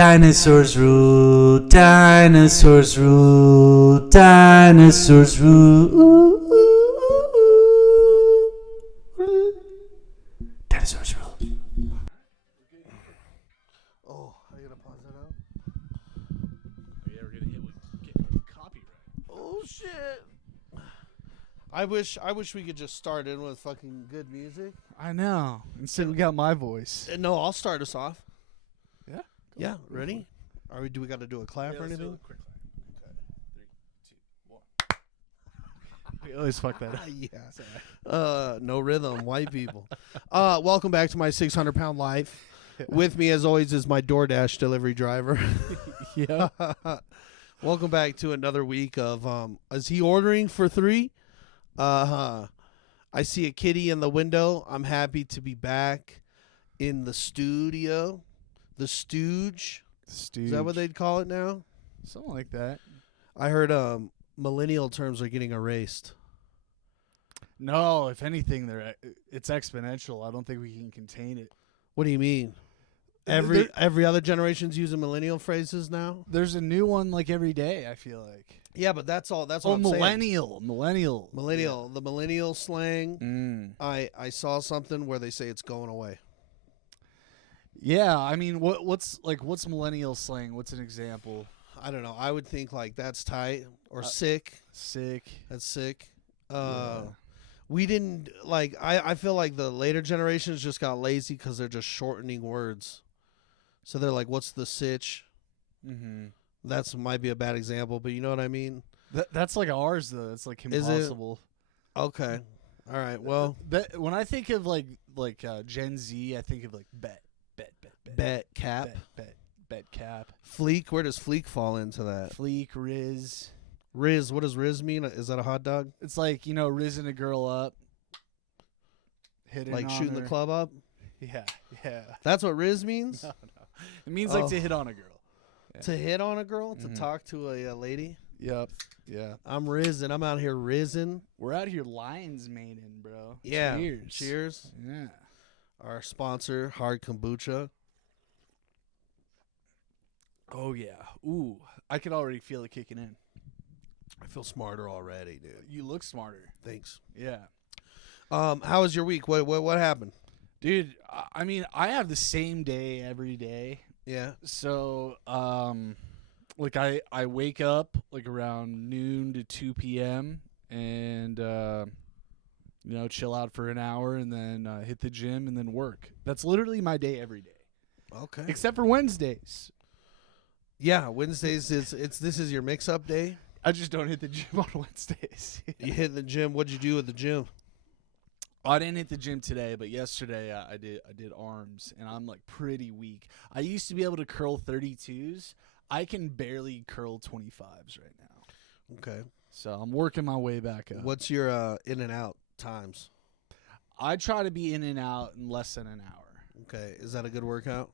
Dinosaurs rule, dinosaurs rule, dinosaurs rule. Dinosaurs rule. Oh, I gotta pause that out. Yeah, we're gonna hit with getting copyright. Oh shit! I wish we could just start in with fucking good music. I know. Instead, we got my voice. No, I'll start us off. Yeah. Yeah, ready? Do we got to do a clap or anything? Quick clap. Okay. 3, 2, 1. We always fuck that up. Yeah. No rhythm, white people. Welcome back to my 600-pound life. With me, as always, is my DoorDash delivery driver. Yeah. Welcome back to another week of, is he ordering for 3? I see a kitty in the window. I'm happy to be back in the studio. The Stooge. Is that what they'd call it now? Something like that. I heard millennial terms are getting erased. No, if anything, it's exponential. I don't think we can contain it. What do you mean? Every other generation's using millennial phrases now? There's a new one like every day, I feel like. Yeah, but that's all. That's what I'm millennial. saying. Millennial. The millennial slang. I saw something where they say it's going away. Yeah, I mean, what's millennial slang? What's an example? I don't know. I would think like that's tight or sick. Sick. That's sick. Yeah. We didn't like. I feel like the later generations just got lazy because they're just shortening words. So they're like, "What's the sitch?" Mm-hmm. That's might be a bad example, but you know what I mean. That's like ours though. It's like impossible. Okay. All right. Well, when I think of like Gen Z, I think of like bet cap. Bet cap. Fleek. Where does Fleek fall into that? Fleek, Riz. Riz. What does Riz mean? Is that a hot dog? It's like, rizzing a girl up. Hitting like on shooting her. the club up? Yeah. That's what Riz means? No. It means like to hit on a girl. Yeah. To hit on a girl? To talk to a lady? Yep. Yeah. I'm rizzing. I'm out here rizzing. We're out here lion's maiden, bro. Yeah. Cheers. Yeah. Our sponsor, Hard Kombucha. Oh, yeah. Ooh. I could already feel it kicking in. I feel smarter already, dude. You look smarter. Thanks. Yeah. How was your week? What happened? Dude, I mean, I have the same day every day. Yeah. So, like I wake up like around noon to 2 p.m. and, chill out for an hour and then hit the gym and then work. That's literally my day every day. Okay. Except for Wednesdays. Yeah, Wednesdays this is your mix-up day. I just don't hit the gym on Wednesdays. You hit the gym. What'd you do at the gym? I didn't hit the gym today, but yesterday I did arms, and I'm like pretty weak. I used to be able to curl 32s. I can barely curl 25s right now. Okay. So I'm working my way back up. What's your in and out times? I try to be in and out in less than an hour. Okay. Is that a good workout?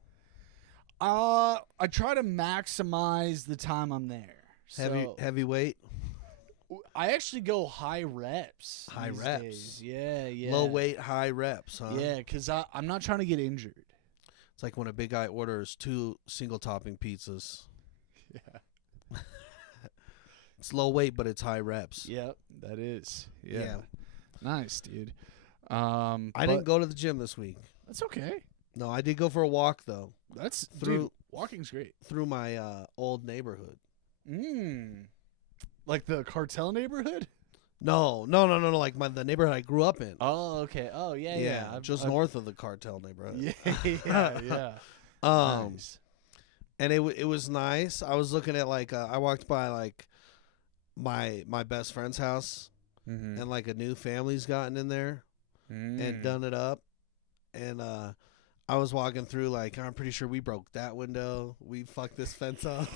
I try to maximize the time I'm there. Heavy weight? I actually go high reps. High these reps. days. Yeah. Low weight, high reps, huh? Yeah, because I'm not trying to get injured. It's like when a big guy orders 2 single topping pizzas. Yeah. It's low weight, but it's high reps. Yep, that is. Yeah. Nice, dude. I didn't go to the gym this week. That's okay. No, I did go for a walk though. Dude, walking's great. Through my old neighborhood. Like the cartel neighborhood? No. Like the neighborhood I grew up in. Oh, okay. Oh, yeah. Just north of the cartel neighborhood. Yeah. Nice. And it was nice. I was looking at I walked by my best friend's house, and like a new family's gotten in there and done it up, and I was walking through I'm pretty sure we broke that window. We fucked this fence up.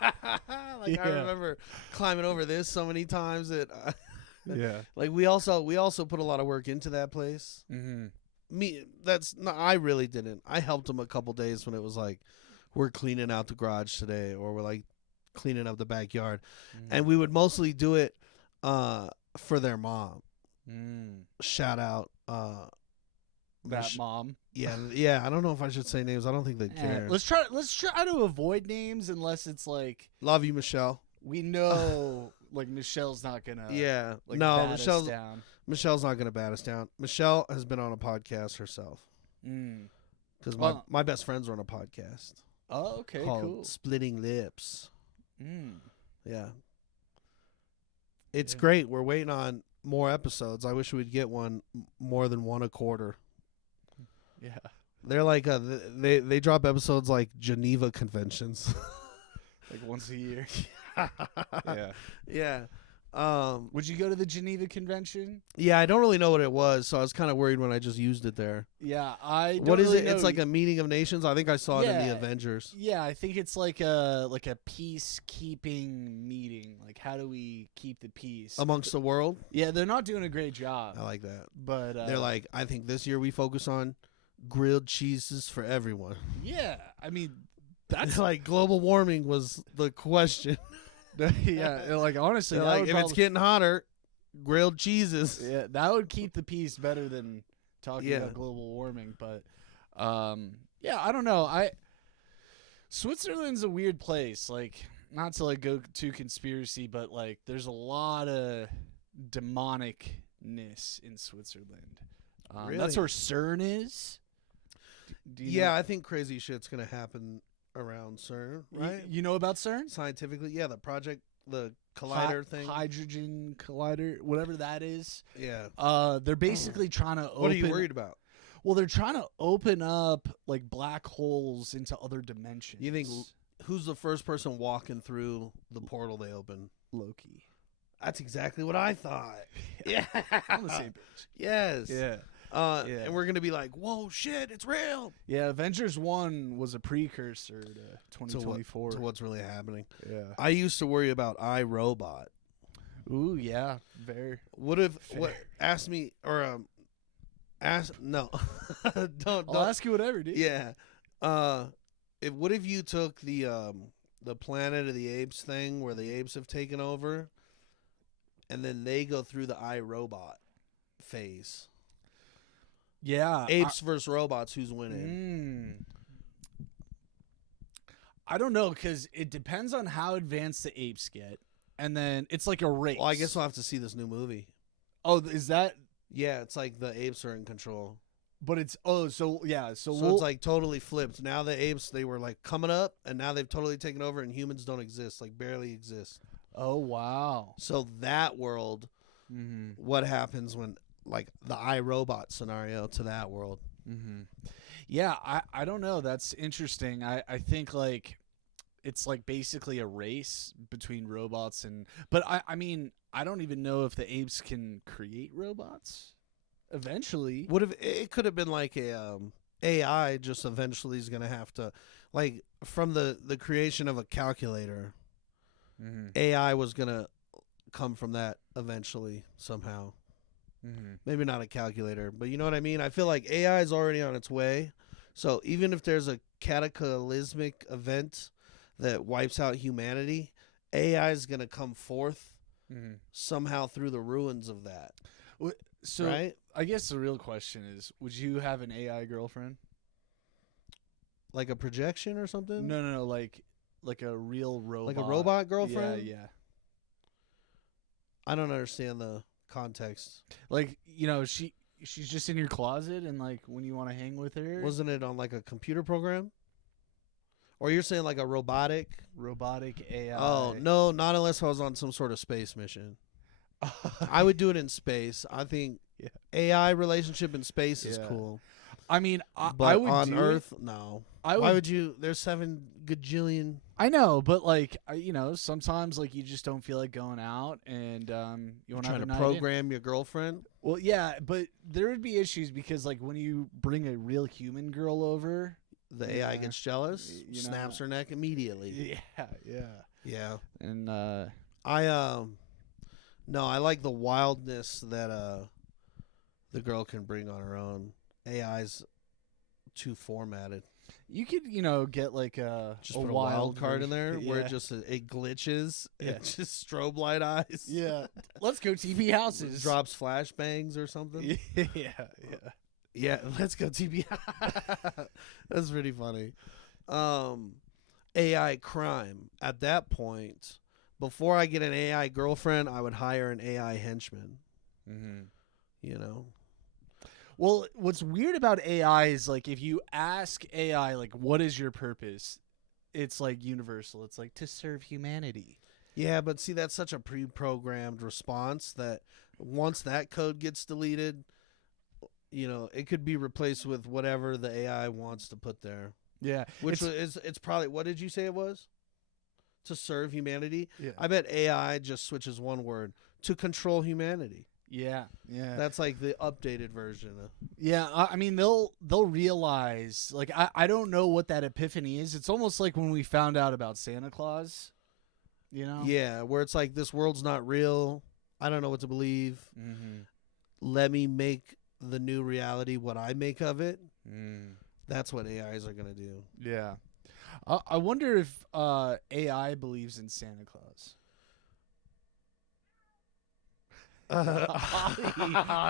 I remember climbing over this so many times that yeah. we also put a lot of work into that place. I really didn't. I helped them a couple days when it was like we're cleaning out the garage today or we're like cleaning up the backyard, and we would mostly do it for their mom. Shout out that mom. Yeah. I don't know if I should say names. I don't think they'd care. Let's try to avoid names unless it's like Love you, Michelle. we know like Michelle's not gonna like no, bat us down. Michelle's not gonna bat us down. Michelle has been on a podcast herself because my best friends are on a podcast. Oh, okay, called cool. Splitting Lips. Yeah, it's Yeah. great. We're waiting on more episodes. I wish we'd get more than one a quarter. Yeah. They're like they drop episodes like Geneva Conventions. Like once a year. Yeah. Yeah. Would you go to the Geneva Convention? Yeah, I don't really know what it was, so I was kind of worried when I just used it there. Yeah, I don't What is really it? know. It's like a meeting of nations. I think I saw it in Yeah. the Avengers. Yeah, I think it's like a peacekeeping meeting. Like how do we keep the peace Amongst the world. Yeah, they're not doing a great job. I like that. But They're like, I think this year we focus on grilled cheeses for everyone. yeah, I mean that's Like global warming was the question. yeah, like honestly, They're that like, would if it's probably- getting hotter, grilled cheeses. yeah, that would keep the peace better than talking Yeah. about global warming. But yeah, I don't know. Switzerland's a weird place. Like, not to like go too conspiracy, but like, there's a lot of demonicness in Switzerland. Really? That's where CERN is. Do you Yeah, know, I think crazy shit's gonna happen around CERN, right? You know about CERN? Scientifically, yeah, the collider thing. Hydrogen collider, whatever that is. Yeah. They're basically trying to open. What are you worried about? Well, they're trying to open up like black holes into other dimensions. You think who's the first person walking through the portal they open? Loki? That's exactly what I thought. Yeah. On the same page. Yes. Yeah. Yeah. And we're gonna be like, whoa, shit, it's real. Yeah, Avengers 1 was a precursor to 2024. To what's really happening. Yeah. I used to worry about iRobot. Ooh, yeah. Very. Ask me or ask no. don't I'll ask you whatever, dude. Yeah. What if you took the Planet of the Apes thing where the apes have taken over and then they go through the iRobot phase? Yeah. Apes versus robots, who's winning? I don't know, because it depends on how advanced the apes get. And then it's like a race. Well, I guess we'll have to see this new movie. Oh, is that? Yeah, it's like the apes are in control. But it's, so yeah. So it's like totally flipped. Now the apes, they were like coming up, and now they've totally taken over, and humans don't exist, like barely exist. Oh, wow. So that world, what happens when, like the iRobot scenario to that world? Yeah, I don't know. That's interesting. I think like it's like basically a race between robots but I mean, I don't even know if the apes can create robots eventually. What if it could have been like a AI just eventually is going to have to, like from the creation of a calculator, AI was going to come from that eventually somehow. Maybe not a calculator, but you know what I mean? I feel like AI is already on its way. So even if there's a cataclysmic event that wipes out humanity, AI is going to come forth somehow through the ruins of that. So right? I guess the real question is, would you have an AI girlfriend? Like a projection or something? No, like a real robot. Like a robot girlfriend? Yeah. I don't understand the context. Like, she's just in your closet, and like when you want to hang with her. Wasn't it on like a computer program? Or you're saying like a robotic AI? Oh, no, not unless I was on some sort of space mission. I would do it in space. I think AI relationship in space is cool. I mean, But I would on do Earth, no. Why would you? There's 7 gajillion. I know, but like, sometimes like you just don't feel like going out, and you want to Trying to program your girlfriend. Well, yeah, but there would be issues because like when you bring a real human girl over, The AI gets jealous, snaps her neck immediately. Yeah. And I like the wildness that the girl can bring on her own. AI's too formatted. you could get like Just a put a wild card in there version. where it just it glitches. Yeah. It's just strobe light eyes. Yeah, let's go TP houses. Drops flashbangs or something. Yeah. Yeah, let's go TBI. That's pretty funny. AI crime. At that point, before I get an AI girlfriend, I would hire an AI henchman. Mm-hmm. You know? Well, what's weird about AI is like if you ask AI like what is your purpose, it's like universal. It's like to serve humanity. Yeah, but see, that's such a pre-programmed response that once that code gets deleted, you know, it could be replaced with whatever the AI wants to put there. Yeah, Which it's probably, what did you say it was? To serve humanity? Yeah. I bet AI just switches one word, to control humanity. Yeah. That's like the updated version. Yeah, I mean they'll realize like I don't know what that epiphany is. It's almost like when we found out about Santa Claus, you know? Yeah, where it's like this world's not real. I don't know what to believe. Mm-hmm. Let me make the new reality what I make of it. Mm. That's what AIs are going to do. Yeah. I wonder if AI believes in Santa Claus.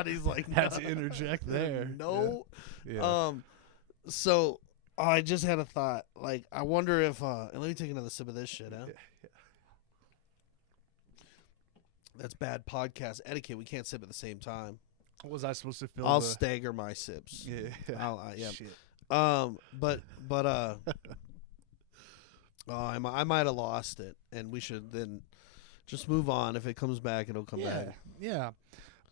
He's like, Had to interject there. No. Yeah. So I just had a thought. Like, I wonder if. And let me take another sip of this shit, huh? Yeah. That's bad podcast etiquette. We can't sip at the same time. Was I supposed to fill I'll the... stagger my sips. Yeah. Yeah. Shit. But I might have lost it, and we should then just move on. If it comes back, it'll come back. Yeah.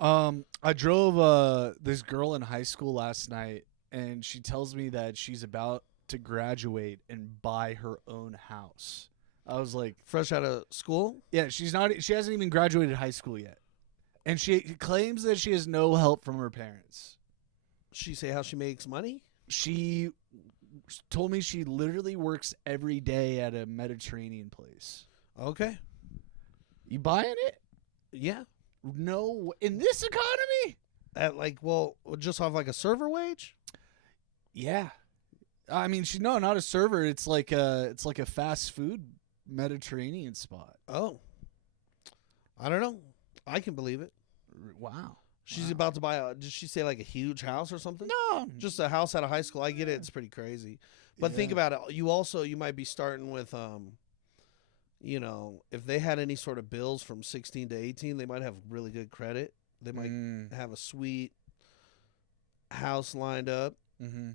I drove this girl in high school last night, and she tells me that she's about to graduate and buy her own house. I was like, Fresh out of school? yeah, she hasn't even graduated high school yet. And she claims that she has no help from her parents. She say how she makes money? She told me she literally works every day at a Mediterranean place. Okay. You buying it? Yeah. No, in this economy? At like, well, just off like a server wage? Yeah. I mean, not a server. It's like a fast food Mediterranean spot. Oh. I don't know. I can believe it. Wow. She's about to buy did she say like a huge house or something? No. Just a house out of high school. I get it. It's pretty crazy. But think about it. You might be starting with, you know, if they had any sort of bills from 16 to 18, they might have really good credit. They might have a sweet house lined up. Mm-hmm.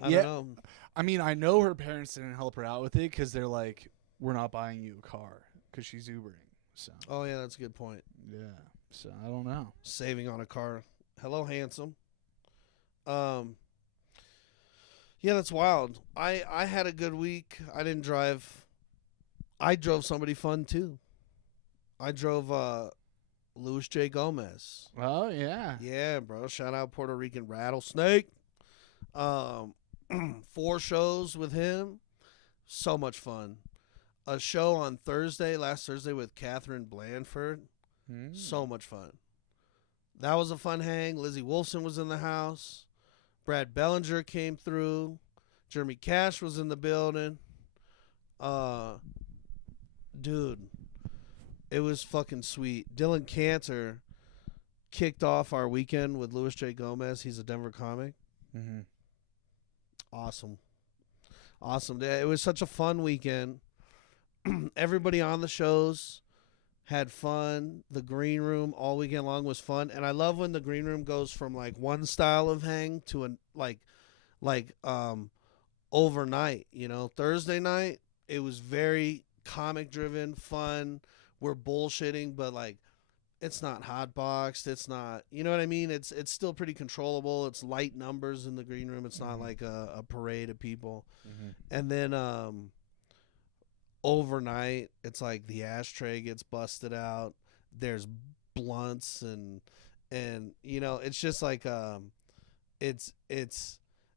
I don't know. I mean, I know her parents didn't help her out with it because they're like, we're not buying you a car because she's Ubering. So. Oh, yeah, that's a good point. Yeah. So I don't know. Saving on a car. Hello, handsome. Yeah, that's wild. I had a good week. I didn't drive. I drove somebody fun too. I drove Luis J. Gomez. Oh yeah. Yeah, bro. Shout out Puerto Rican Rattlesnake. 4 shows with him. So much fun. A show on last Thursday with Catherine Blandford. So much fun. That was a fun hang. Lizzie Wolfson was in the house. Brad Bellinger came through. Jeremy Cash was in the building. Dude, it was fucking sweet. Dylan Cantor kicked off our weekend with Luis J. Gomez. He's a Denver comic. Mm-hmm. Awesome. It was such a fun weekend. Everybody on the shows had fun. The green room all weekend long was fun, and I love when the green room goes from like one style of hang to an like overnight. You know, Thursday night it was very comic driven, fun. We're bullshitting, but like it's not hotboxed. It's not, you know what I mean? It's still pretty controllable. It's light numbers in the green room. It's not like a parade of people. Mm-hmm. And then overnight, it's like the ashtray gets busted out. There's blunts and you know, it's just like it's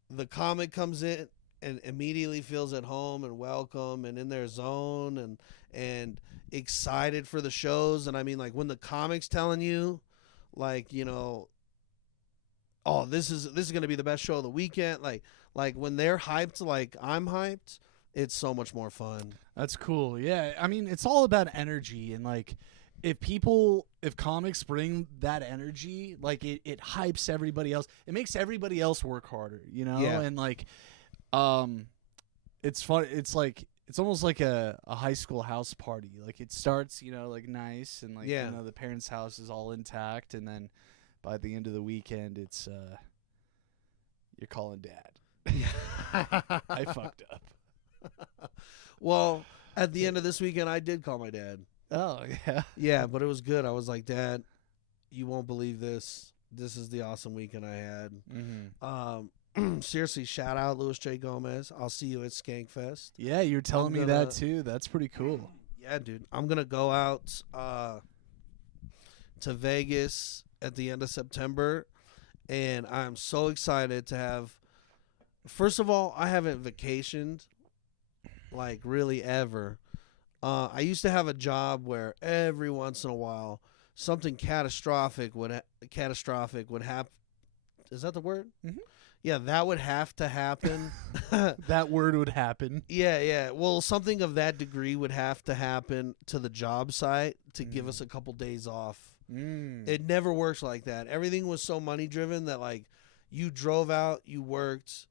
the comic comes in and immediately feels at home and welcome and in their zone and excited for the shows. And I mean, like when the comic's telling you, like, you know, oh, this is going to be the best show of the weekend. Like when they're hyped, like I'm hyped, it's so much more fun. That's cool. Yeah. I mean, it's all about energy and like if comics bring that energy, like it hypes everybody else. It makes everybody else work harder, you know? Yeah. And like it's fun. It's like it's almost like a high school house party. Like it starts, you know, like nice and like Yeah. you know the parents' house is all intact, and then by the end of the weekend it's you're calling dad. I fucked up. Well, at the end of this weekend, I did call my dad. Oh yeah. Yeah, but it was good. I was like, Dad, you won't believe this. This is the awesome weekend I had. Mm-hmm. Seriously, shout out Louis J. Gomez. I'll see you at Skankfest. Yeah, you're telling me I'm that gonna- too. That's pretty cool. Yeah, dude. I'm going to go out to Vegas at the end of September, and I'm so excited to have. First of all, I haven't vacationed like really ever. I used to have a job where every once in a while something catastrophic would happen. Is that the word? Mhm. Yeah, that would have to happen. That word would happen. Yeah. Well, something of that degree would have to happen to the job site to give us a couple days off. It never works like that. Everything was so money driven that like you drove out, you worked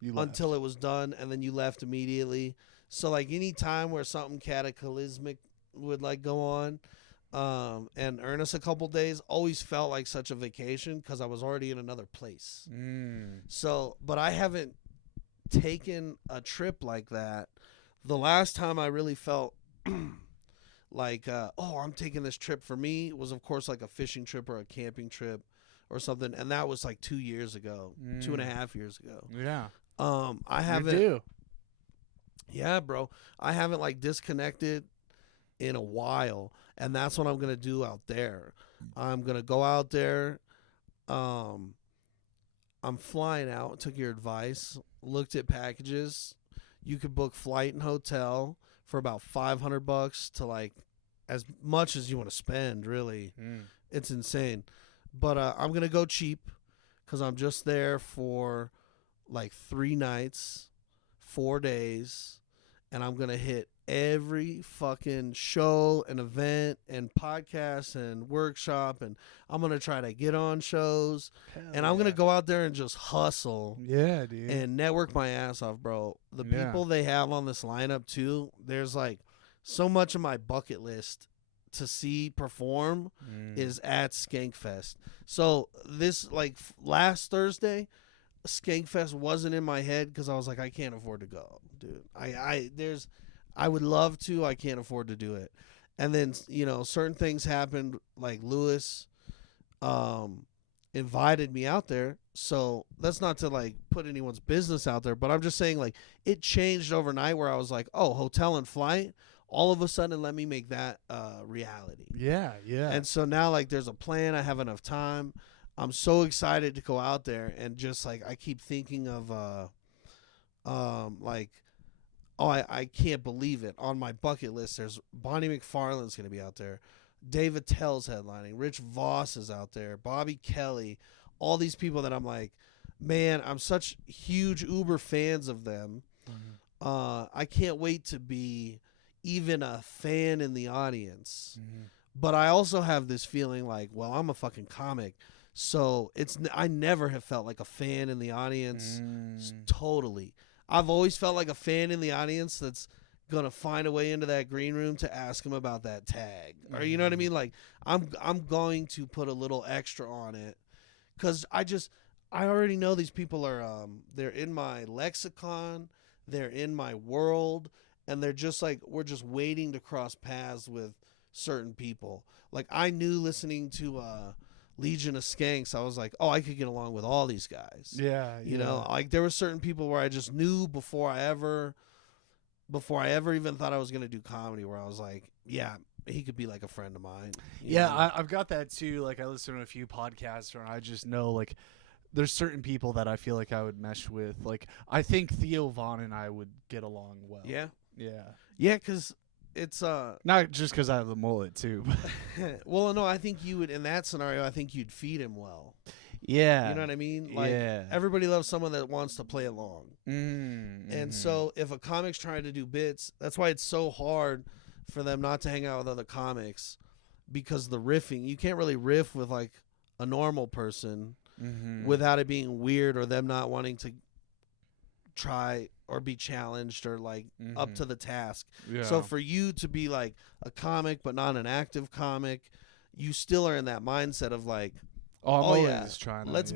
You left. until it was done, and then you left immediately. So like any time where something cataclysmic would like go on and earn us a couple days always felt like such a vacation because I was already in another place. So, but I haven't taken a trip like that. The last time I really felt like, I'm taking this trip for me was, of course, like a fishing trip or a camping trip or something. And that was like 2 years ago, 2.5 years ago. Yeah. I You haven't. do. Yeah, bro. I haven't like disconnected in a while, and that's what I'm gonna do out there. I'm gonna go out there. I'm flying out. Took your advice. Looked at packages. You could book flight and hotel for about $500 to like as much as you want to spend. Really, it's insane. But I'm gonna go cheap because I'm just there for like 3 nights, 4 days, and I'm gonna hit every fucking show and event and podcast and workshop, and I'm gonna try to get on shows, and I'm gonna go out there and just hustle Yeah, dude. and network my ass off, bro. The Yeah. people they have on this lineup too, there's like so much of my bucket list to see perform is at Skankfest. So this like last Thursday, Skankfest wasn't in my head because I was like, I can't afford to go, dude. I would love to, I can't afford to do it. And then certain things happened, like Lewis invited me out there. So that's not to like put anyone's business out there, but I'm just saying like it changed overnight where I was like, oh, hotel and flight. All of a sudden, let me make that reality. Yeah. And so now like there's a plan. I have enough time. I'm so excited to go out there, and just like I keep thinking of I can't believe it. On my bucket list, there's Bonnie McFarlane's going to be out there. Dave Attell's headlining. Rich Voss is out there. Bobby Kelly. All these people that I'm like, man, I'm such huge Uber fans of them. I can't wait to be even a fan in the audience. But I also have this feeling like, well, I'm a fucking comic. So I never have felt like a fan in the audience. Totally. I've always felt like a fan in the audience that's gonna find a way into that green room to ask him about that tag, or you know what I mean. Like I'm going to put a little extra on it because I already know these people are they're in my lexicon, they're in my world, and they're just like we're just waiting to cross paths with certain people. Like I knew listening to Legion of Skanks, I was like, oh, I could get along with all these guys. Yeah. You know, like there were certain people where I just knew before I ever even thought I was going to do comedy, where I was like, yeah, he could be like a friend of mine. you know? I've got that too. Like I listen to a few podcasts where I just know like there's certain people that I feel like I would mesh with. Like I think Theo Vaughn and I would get along well. Yeah. Yeah. Because it's Not just because I have the mullet too. well, no, I think you would, in that scenario, I think you'd feed him well. Yeah. You know what I mean? Like Yeah. everybody loves someone that wants to play along. Mm-hmm. And so if a comic's trying to do bits, that's why it's so hard for them not to hang out with other comics, because the riffing, you can't really riff with like a normal person Mm-hmm. without it being weird or them not wanting to try or be challenged or like up to the task. Yeah. So for you to be like a comic but not an active comic, you still are in that mindset of like, I'm always yeah, trying to. let's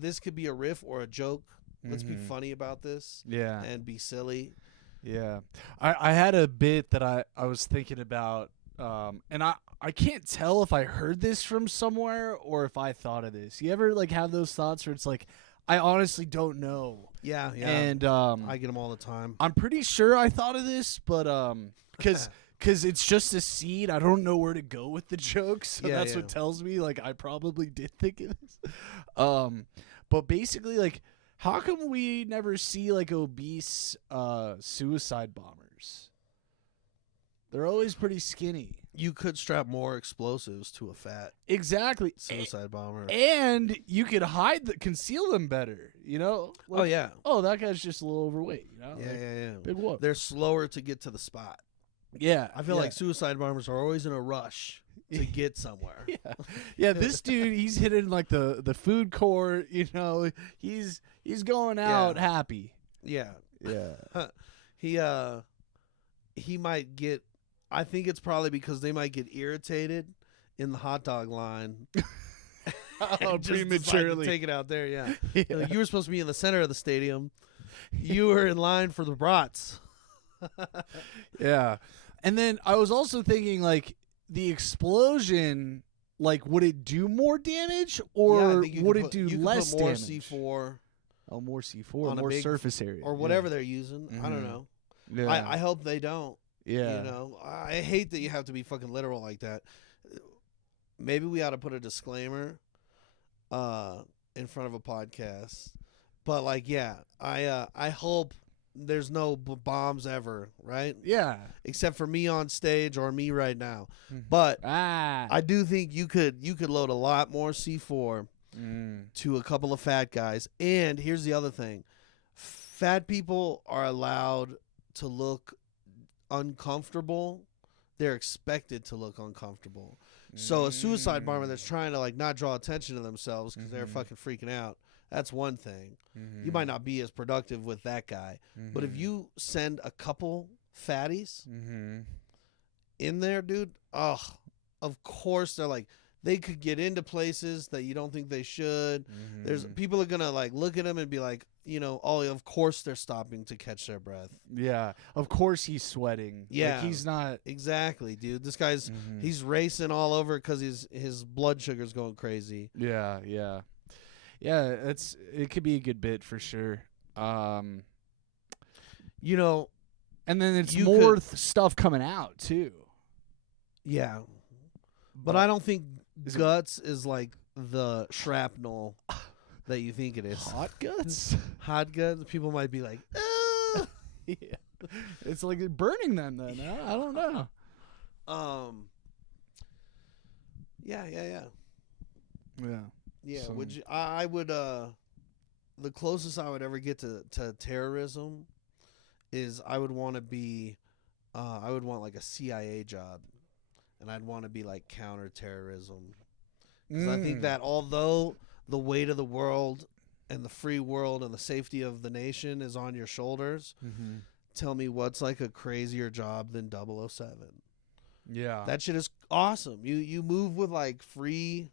this could be a riff or a joke. Let's be Mhm. funny about this Yeah. and be silly. Yeah. I had a bit that I was thinking about, and I can't tell if I heard this from somewhere or if I thought of this. You ever like have those thoughts where it's like, I honestly don't know. Yeah, yeah. And I get them all the time. I'm pretty sure I thought of this, but because it's just a seed, I don't know where to go with the jokes. So Yeah, that's yeah. what tells me like I probably did think of this. But basically, like, how come we never see like obese suicide bombers? They're always pretty skinny. You could strap more explosives to a fat Exactly. suicide bomber. And you could conceal them better, you know? Oh, Like, yeah. oh, that guy's just a little overweight, you know? Yeah, Like, yeah, yeah. Big whoop. They're slower to get to the spot. Yeah. I feel yeah. like suicide bombers are always in a rush to get somewhere. Yeah, this dude, he's hitting like the food court, you know. He's going out happy. Yeah. Yeah. He might get, I think it's probably because they might get irritated in the hot dog line. Oh, and just decide to prematurely. take it out there, yeah. Yeah. Like, you were supposed to be in the center of the stadium. You were in line for the brats. Yeah. And then I was also thinking like the explosion, like would it do more damage or Yeah, I think you would could it do you could less put more damage? C4 Oh, more C4, on a more big surface area. or whatever they're using. I don't Mhm. know. Yeah. I hope they don't. yeah. You know, I hate that you have to be fucking literal like that. Maybe we ought to put a disclaimer in front of a podcast. But like, yeah, I hope there's no bombs ever, right? Yeah. Except for me on stage or me right now. Mhm. But Ah. I do think you could load a lot more C4 Mm. to a couple of fat guys. And here's the other thing. Fat people are allowed to look uncomfortable. They're expected to look uncomfortable. So a suicide bomber that's trying to like not draw attention to themselves because they're Mhm. fucking freaking out, that's one thing. Mhm. You might not be as productive with that guy. But if Mhm. you send a couple fatties Mhm. in there, dude, of course they're like, they could get into places that you don't think they should. There's Mhm. people are gonna like look at them and be like, you know, oh, of course they're stopping to catch their breath. Yeah. Of course he's sweating. Yeah. Like he's not. Exactly, dude. This guy's Mhm. he's racing all over because his blood sugar's going crazy. Yeah. Yeah. Yeah. It could be a good bit for sure. You know, And then it's You more could- stuff coming out too. yeah. But I don't think Is it- guts is like the shrapnel that you think it is. Hot guts. Hot guts, people might be like, Yeah. It's like burning them then. I don't know. yeah. Yeah. Yeah, Some- would you? I would. The closest I would ever get to terrorism is I would want to be. I would want like a CIA job, and I'd want to be like counterterrorism. Because I think that although the weight of the world and the free world and the safety of the nation is on your shoulders, Mm-hmm. tell me what's like a crazier job than 007. Yeah. That shit is awesome. You move with like free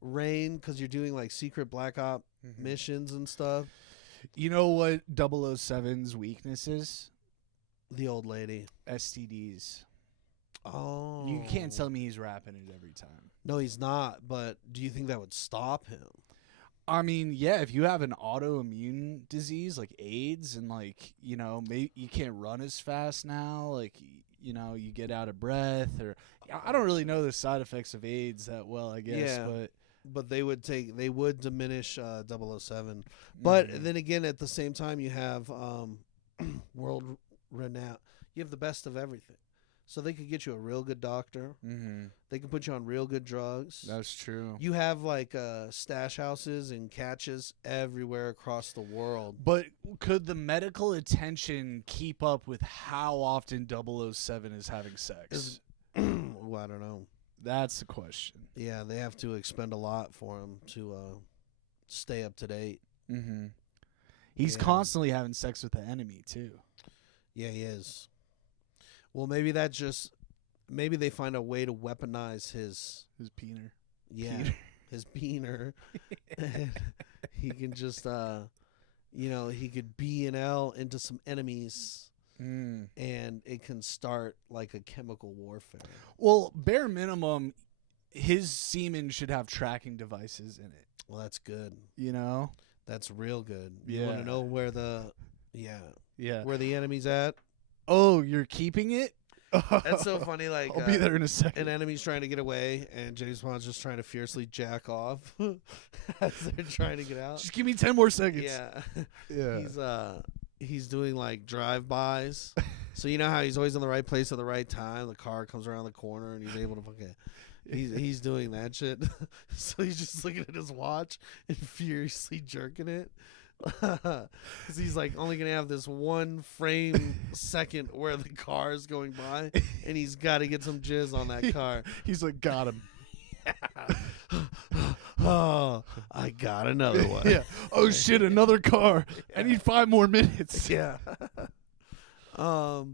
reign because you're doing like secret black op Mhm. missions and stuff. You know what 007's weakness is? The old lady. STDs. Oh. You can't tell me he's rapping it every time. No, he's not. But do you think that would stop him? I mean, yeah, if you have an autoimmune disease like AIDS and like, you know, maybe you can't run as fast now, like, you know, you get out of breath or I don't really know the side effects of AIDS that well, I guess, Yeah. but But they would diminish 007. But Mhm. then again, at the same time, you have world renowned. You have the best of everything. So they could get you a real good doctor. Mhm. They can put you on real good drugs. That's true. You have like stash houses and catches everywhere across the world. But could the medical attention keep up with how often 007 is having sex? Oh, I don't know. That's the question. Yeah, they have to expend a lot for him to stay up to date. Mm-hmm. He's Yeah. constantly having sex with the enemy too. Yeah, he is. Well, maybe they find a way to weaponize his peener. yeah Peter. his peener. And he can just he could B and L into some enemies. And it can start like a chemical warfare. Well, bare minimum, his semen should have tracking devices in it. Well, that's good. You know? That's real good. Yeah. You want to know where the where the enemy's at? Oh, you're keeping it? That's so funny. Like I'll be there in a second. An enemy's trying to get away, and James Bond's just trying to fiercely jack off as they're trying to get out. Just give me 10 more seconds. Yeah, Yeah. He's doing like drive-bys. So you know how he's always in the right place at the right time. The car comes around the corner, and he's able to fucking. He's doing that shit. So he's just looking at his watch and furiously jerking it. Because he's like only gonna have this one frame second where the car is going by, and he's got to get some jizz on that car. He's like, got him. Oh, I got another one. Yeah. Oh shit, another car. I need 5 more minutes. Yeah. That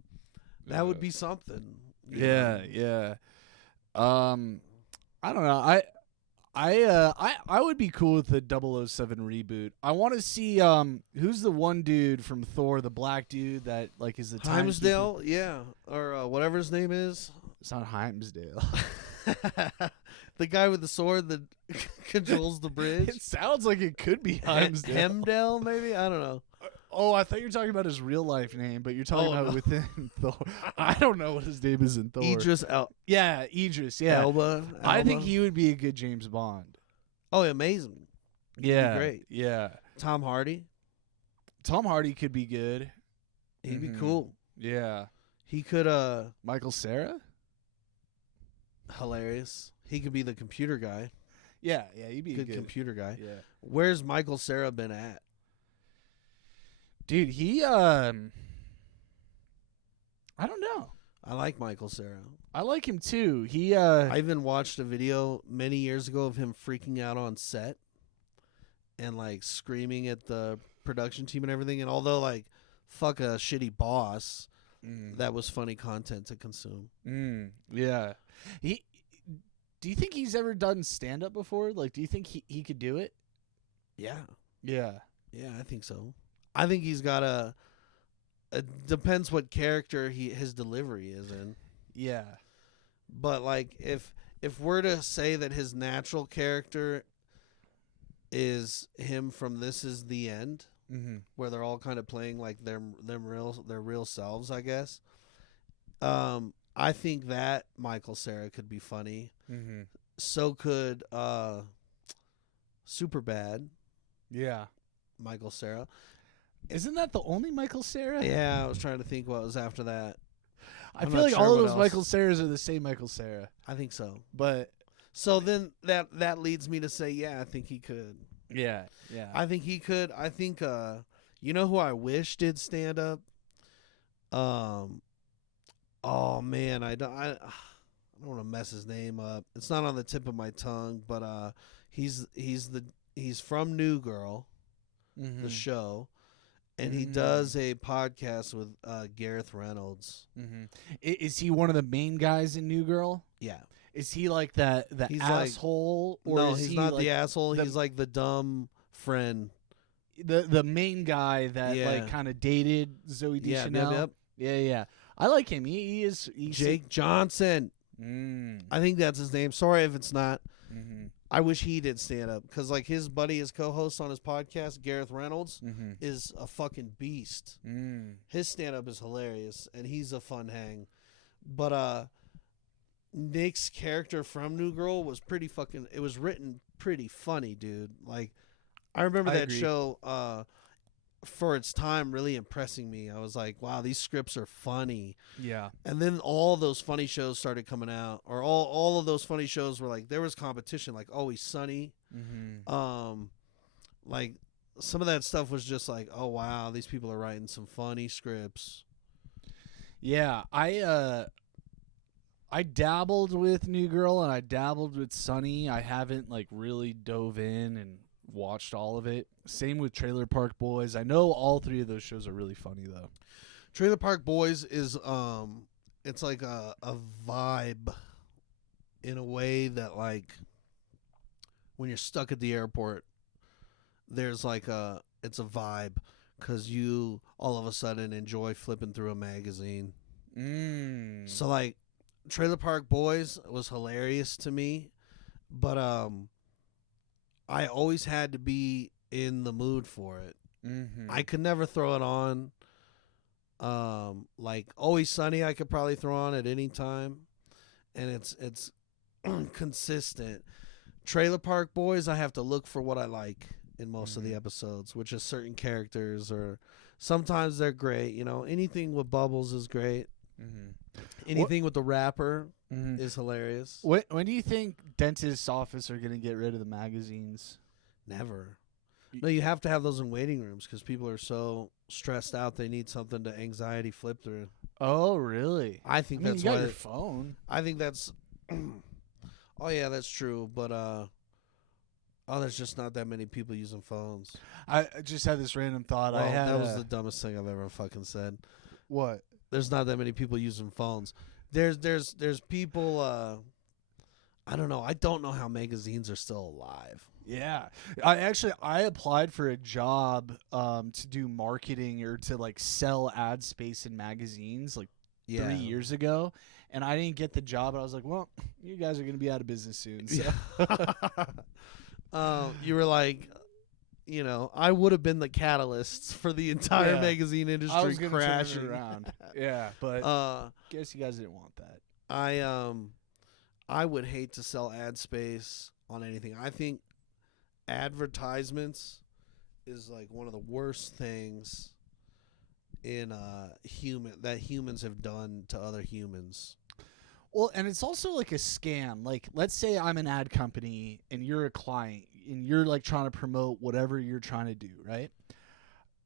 would be something. Yeah. I don't know. I would be cool with the 007 reboot. I want to see who's the one dude from Thor, the black dude that like is the Himesdale, yeah, or whatever his name is. It's not Himesdale. The guy with the sword that controls the bridge. It sounds like it could be Himesdale. Hemdale, maybe? I don't know. Oh, I thought you were talking about his real life name, but you're talking about within Thor. I don't know what his name is in Thor. Idris Yeah, Idris. Yeah, Elba. I think he would be a good James Bond. Oh, amazing. Yeah, great. Yeah, Tom Hardy. Tom Hardy could be good. He'd be cool. Yeah, He could Michael Cera. hilarious. He could be the computer guy. Yeah, he'd be Good good. computer guy. Yeah, Where's Michael Cera been at? dude, he I don't know. I like Michael Cera. I like him too. He I even watched a video many years ago of him freaking out on set and like screaming at the production team and everything. And although like fuck a shitty boss, that was funny content to consume. Yeah. Do you think he's ever done stand up before? Like, do you think he could do it? Yeah. Yeah. Yeah, I think so. I think he's got it depends what character his delivery is in. Yeah. But like if we're to say that his natural character is him from This Is the End, where they're all kind of playing like their real selves, I guess. I think that Michael Cera could be funny. So could Superbad. Yeah. Michael Cera. Isn't that the only Michael Cera? Yeah, I was trying to think what was after that. I I'm feel not like sure all of what those else. Michael Ceras are the same Michael Cera. I think so. But So then that leads me to say, yeah, I think he could. yeah. I think he could. I think you know who I wish did stand up? Oh man, I don't want to mess his name up. It's not on the tip of my tongue, but he's from New Girl, the show, and he does a podcast with Gareth Reynolds. Is he one of the main guys in New Girl? Yeah. Is he like the He's asshole? Like, or no, is he's he not like the asshole. He's like the dumb friend. the main guy that like kind of dated Zoe Deschanel. Yeah. I like him. He's Jake Johnson. I think that's his name. Sorry if it's not. I wish he did stand up because like his buddy, his co-host on his podcast, Gareth Reynolds, is a fucking beast. His stand up is hilarious and he's a fun hang. But Nick's character from New Girl was pretty fucking. It was written pretty funny, dude. Like I remember that agree. show. For its time, really impressing me. I was like, wow, these scripts are funny. Yeah. And then all those funny shows started coming out, or all of those funny shows were like, there was competition, like Always Sunny. Like some of that stuff was just like, oh wow, these people are writing some funny scripts. Yeah, I dabbled with New Girl and I dabbled with Sunny. I haven't like really dove in and watched all of it. Same with Trailer Park Boys. I know all three of those shows are really funny though. Trailer Park Boys is it's like a vibe in a way that like when you're stuck at the airport, there's like it's a vibe because you all of a sudden enjoy flipping through a magazine. So like Trailer Park Boys was hilarious to me, but I always had to be in the mood for it. I could never throw it on. Like Always Sunny I could probably throw on at any time, and it's consistent. Trailer Park Boys I have to look for what I like in most of the episodes, which is certain characters, or sometimes they're great. You know, anything with Bubbles is great. Anything with the rapper is hilarious. When do you think dentist's office are going to get rid of the magazines? Never. No, you have to have those in waiting rooms because people are so stressed out they need something to anxiety flip through. Oh, really? I think that's you got why your phone. I think that's oh yeah, that's true, but there's just not that many people using phones. I just had this random thought. Well, that was the dumbest thing I've ever fucking said. What? There's not that many people using phones. There's people I don't know. I don't know how magazines are still alive. Yeah. I applied for a job to do marketing or to like sell ad space in magazines like 3 years ago, and I didn't get the job. I was like, well, you guys are going to be out of business soon. So. Yeah. You were like, you know, I would have been the catalyst for the entire magazine industry I was crashing turn it around. Yeah, but guess you guys didn't want that. I would hate to sell ad space on anything. I think advertisements is like one of the worst things in humans have done to other humans. Well, and it's also like a scam. Like, let's say I'm an ad company and you're a client and you're like trying to promote whatever you're trying to do, right?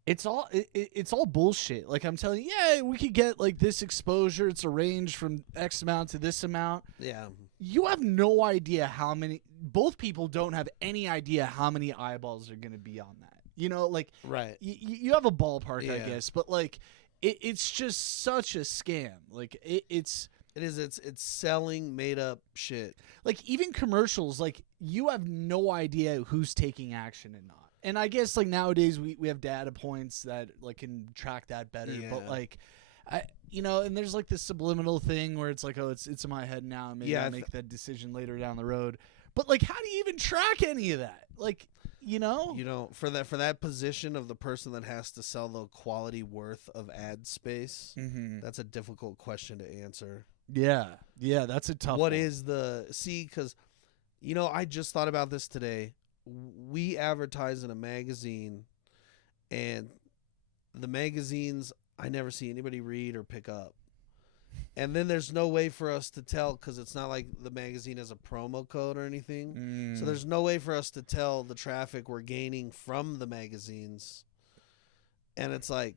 It's all it's all bullshit. Like I'm telling you, yeah, we could get like this exposure. It's a range from X amount to this amount. Yeah. You have no idea how many. Both people don't have any idea how many eyeballs are going to be on that. You know, like right. You have a ballpark, I guess, but like it's just such a scam. Like it's selling made up shit. Like even commercials, like you have no idea who's taking action and not. And I guess like nowadays we have data points that like can track that better. Yeah. But like and there's like this subliminal thing where it's like, oh, it's in my head now, and maybe I'll make that decision later down the road. But like, how do you even track any of that? Like, for that position of the person that has to sell the quality worth of ad space, that's a difficult question to answer. Yeah, that's a tough. What one. is because I just thought about this today. We advertise in a magazine, and the magazines I never see anybody read or pick up. And then there's no way for us to tell because it's not like the magazine has a promo code or anything. So there's no way for us to tell the traffic we're gaining from the magazines. And it's like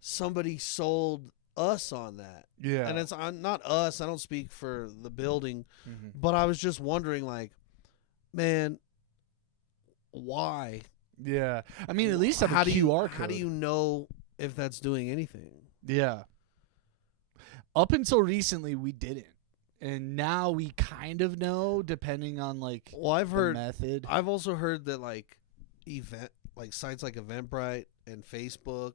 somebody sold us on that. Yeah. And it's not us. I don't speak for the building. But I was just wondering, like, man, why? Yeah. I mean, at least have a QR code. How do you know if that's doing anything? Yeah. Up until recently, we didn't, and now we kind of know, depending on like the method. I've also heard that like sites like Eventbrite and Facebook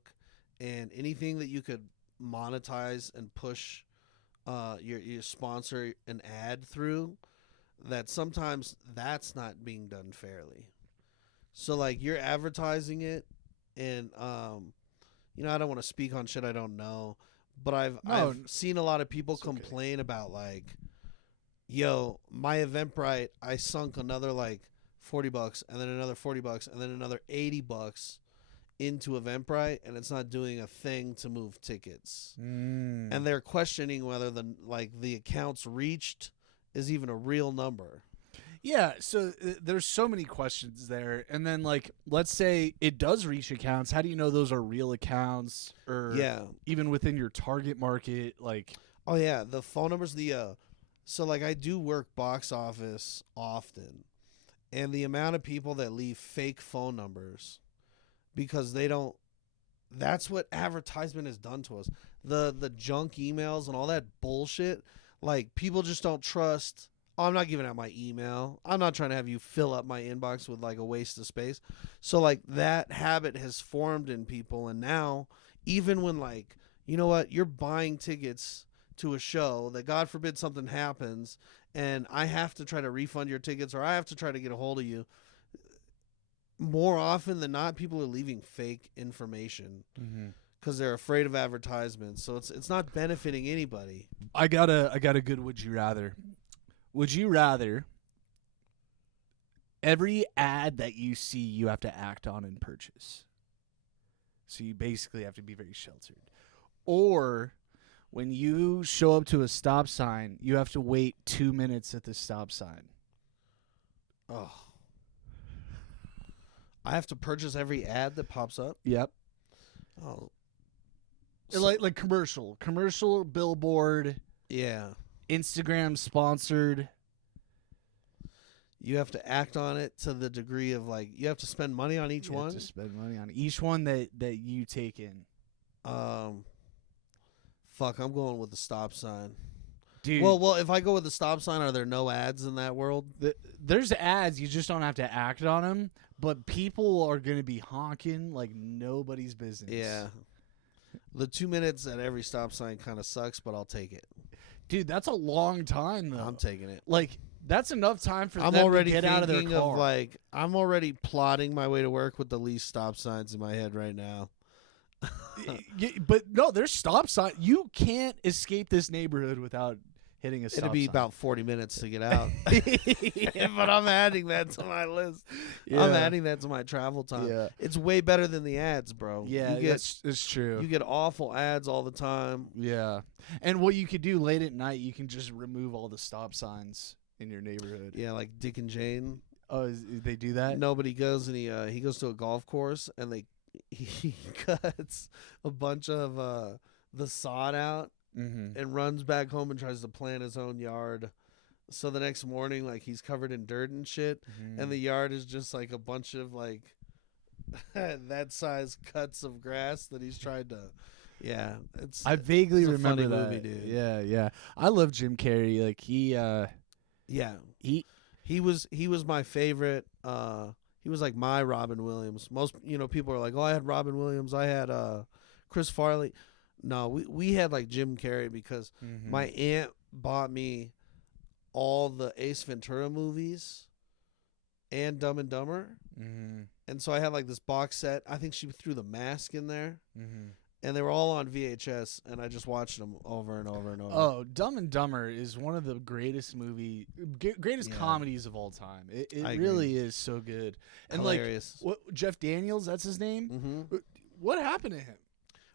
and anything that you could monetize and push your sponsor an ad through, that sometimes that's not being done fairly. So like you're advertising it, and I don't want to speak on shit I don't know. But I've seen a lot of people complain about like, yo, my Eventbrite, I sunk another like $40 and then another $40 and then another $80 into Eventbrite, and it's not doing a thing to move tickets. And they're questioning whether the accounts reached is even a real number. Yeah, so there's so many questions there. And then, like, let's say it does reach accounts. How do you know those are real accounts or even within your target market? Like, oh, yeah, the phone numbers, So like I do work box office often, and the amount of people that leave fake phone numbers because they don't. That's what advertisement has done to us. The junk emails and all that bullshit. Like people just don't trust. Oh, I'm not giving out my email. I'm not trying to have you fill up my inbox with like a waste of space. So like that habit has formed in people, and now even when like you know what, you're buying tickets to a show that God forbid something happens and I have to try to refund your tickets or I have to try to get a hold of you. More often than not, people are leaving fake information because they're afraid of advertisements. So it's not benefiting anybody. I got a good would you rather. Would you rather every ad that you see you have to act on and purchase? So you basically have to be very sheltered. Or when you show up to a stop sign, you have to wait 2 minutes at the stop sign. Oh. I have to purchase every ad that pops up? Yep. Oh. Like commercial, billboard, Yeah. Instagram sponsored. You have to act on it to the degree of like you have to spend money on each You one. have to spend money on each one that you take in. Fuck, I'm going with the stop sign. Dude. Well, if I go with the stop sign, are there no ads in that world? There's ads, you just don't have to act on them, but people are going to be honking like nobody's business. Yeah. The 2 minutes at every stop sign kind of sucks, but I'll take it. Dude, that's a long time though. I'm taking it. Like that's enough time for I'm them already to get out of their thinking car. of like I'm already plotting my way to work with the least stop signs in my head right now. But no, there's stop sign. You can't escape this neighborhood without hitting a stop It'll be sign. about 40 minutes to get out. But I'm adding that to my list. Yeah. I'm adding that to my travel time. Yeah. It's way better than the ads, bro. Yeah, you it's true. get awful ads all the time. Yeah. And what you could do late at night, you can just remove all the stop signs in your neighborhood. Yeah, like Dick and Jane. Oh, they do that? Nobody goes and he goes to a golf course and he cuts a bunch of the sod out and runs back home and tries to plant his own yard. So the next morning, like he's covered in dirt and shit, and the yard is just like a bunch of like that size cuts of grass that he's tried to. Yeah, I vaguely it's a remember funny that movie, dude. Yeah. I love Jim Carrey. Like he was my favorite. He was like my Robin Williams. Most people are like, oh, I had Robin Williams. I had Chris Farley. No, we had like Jim Carrey because my aunt bought me all the Ace Ventura movies and Dumb and Dumber. And so I had like this box set. I think she threw The Mask in there. And they were all on VHS, and I just watched them over and over and over. Oh, Dumb and Dumber is one of the greatest comedies of all time. It really is so good. And hilarious. Like Jeff Daniels, that's his name? What happened to him?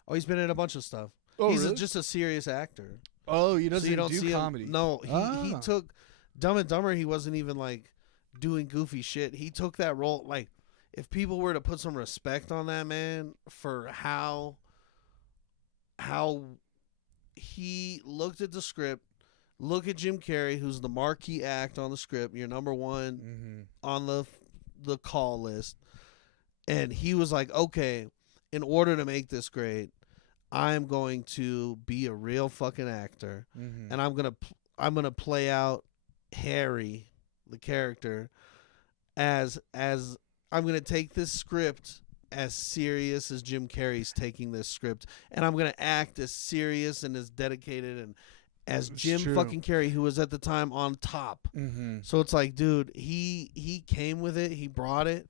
Oh, he's been in a bunch of stuff. Oh, he's really? just a serious actor. Oh, he So doesn't you don't do see comedy. him. No, he took Dumb and Dumber. He wasn't even like doing goofy shit. He took that role. Like, if people were to put some respect on that man for how he looked at the script, look at Jim Carrey, who's the marquee act on the script, your number one on the call list, and he was like, okay, in order to make this great, I'm going to be a real fucking actor, and I'm gonna play out Harry, the character, as I'm gonna take this script as serious as Jim Carrey's taking this script, and I'm gonna act as serious and as dedicated and as Jim fucking Carrey, who was at the time on top. So it's like, dude, he came with it, he brought it,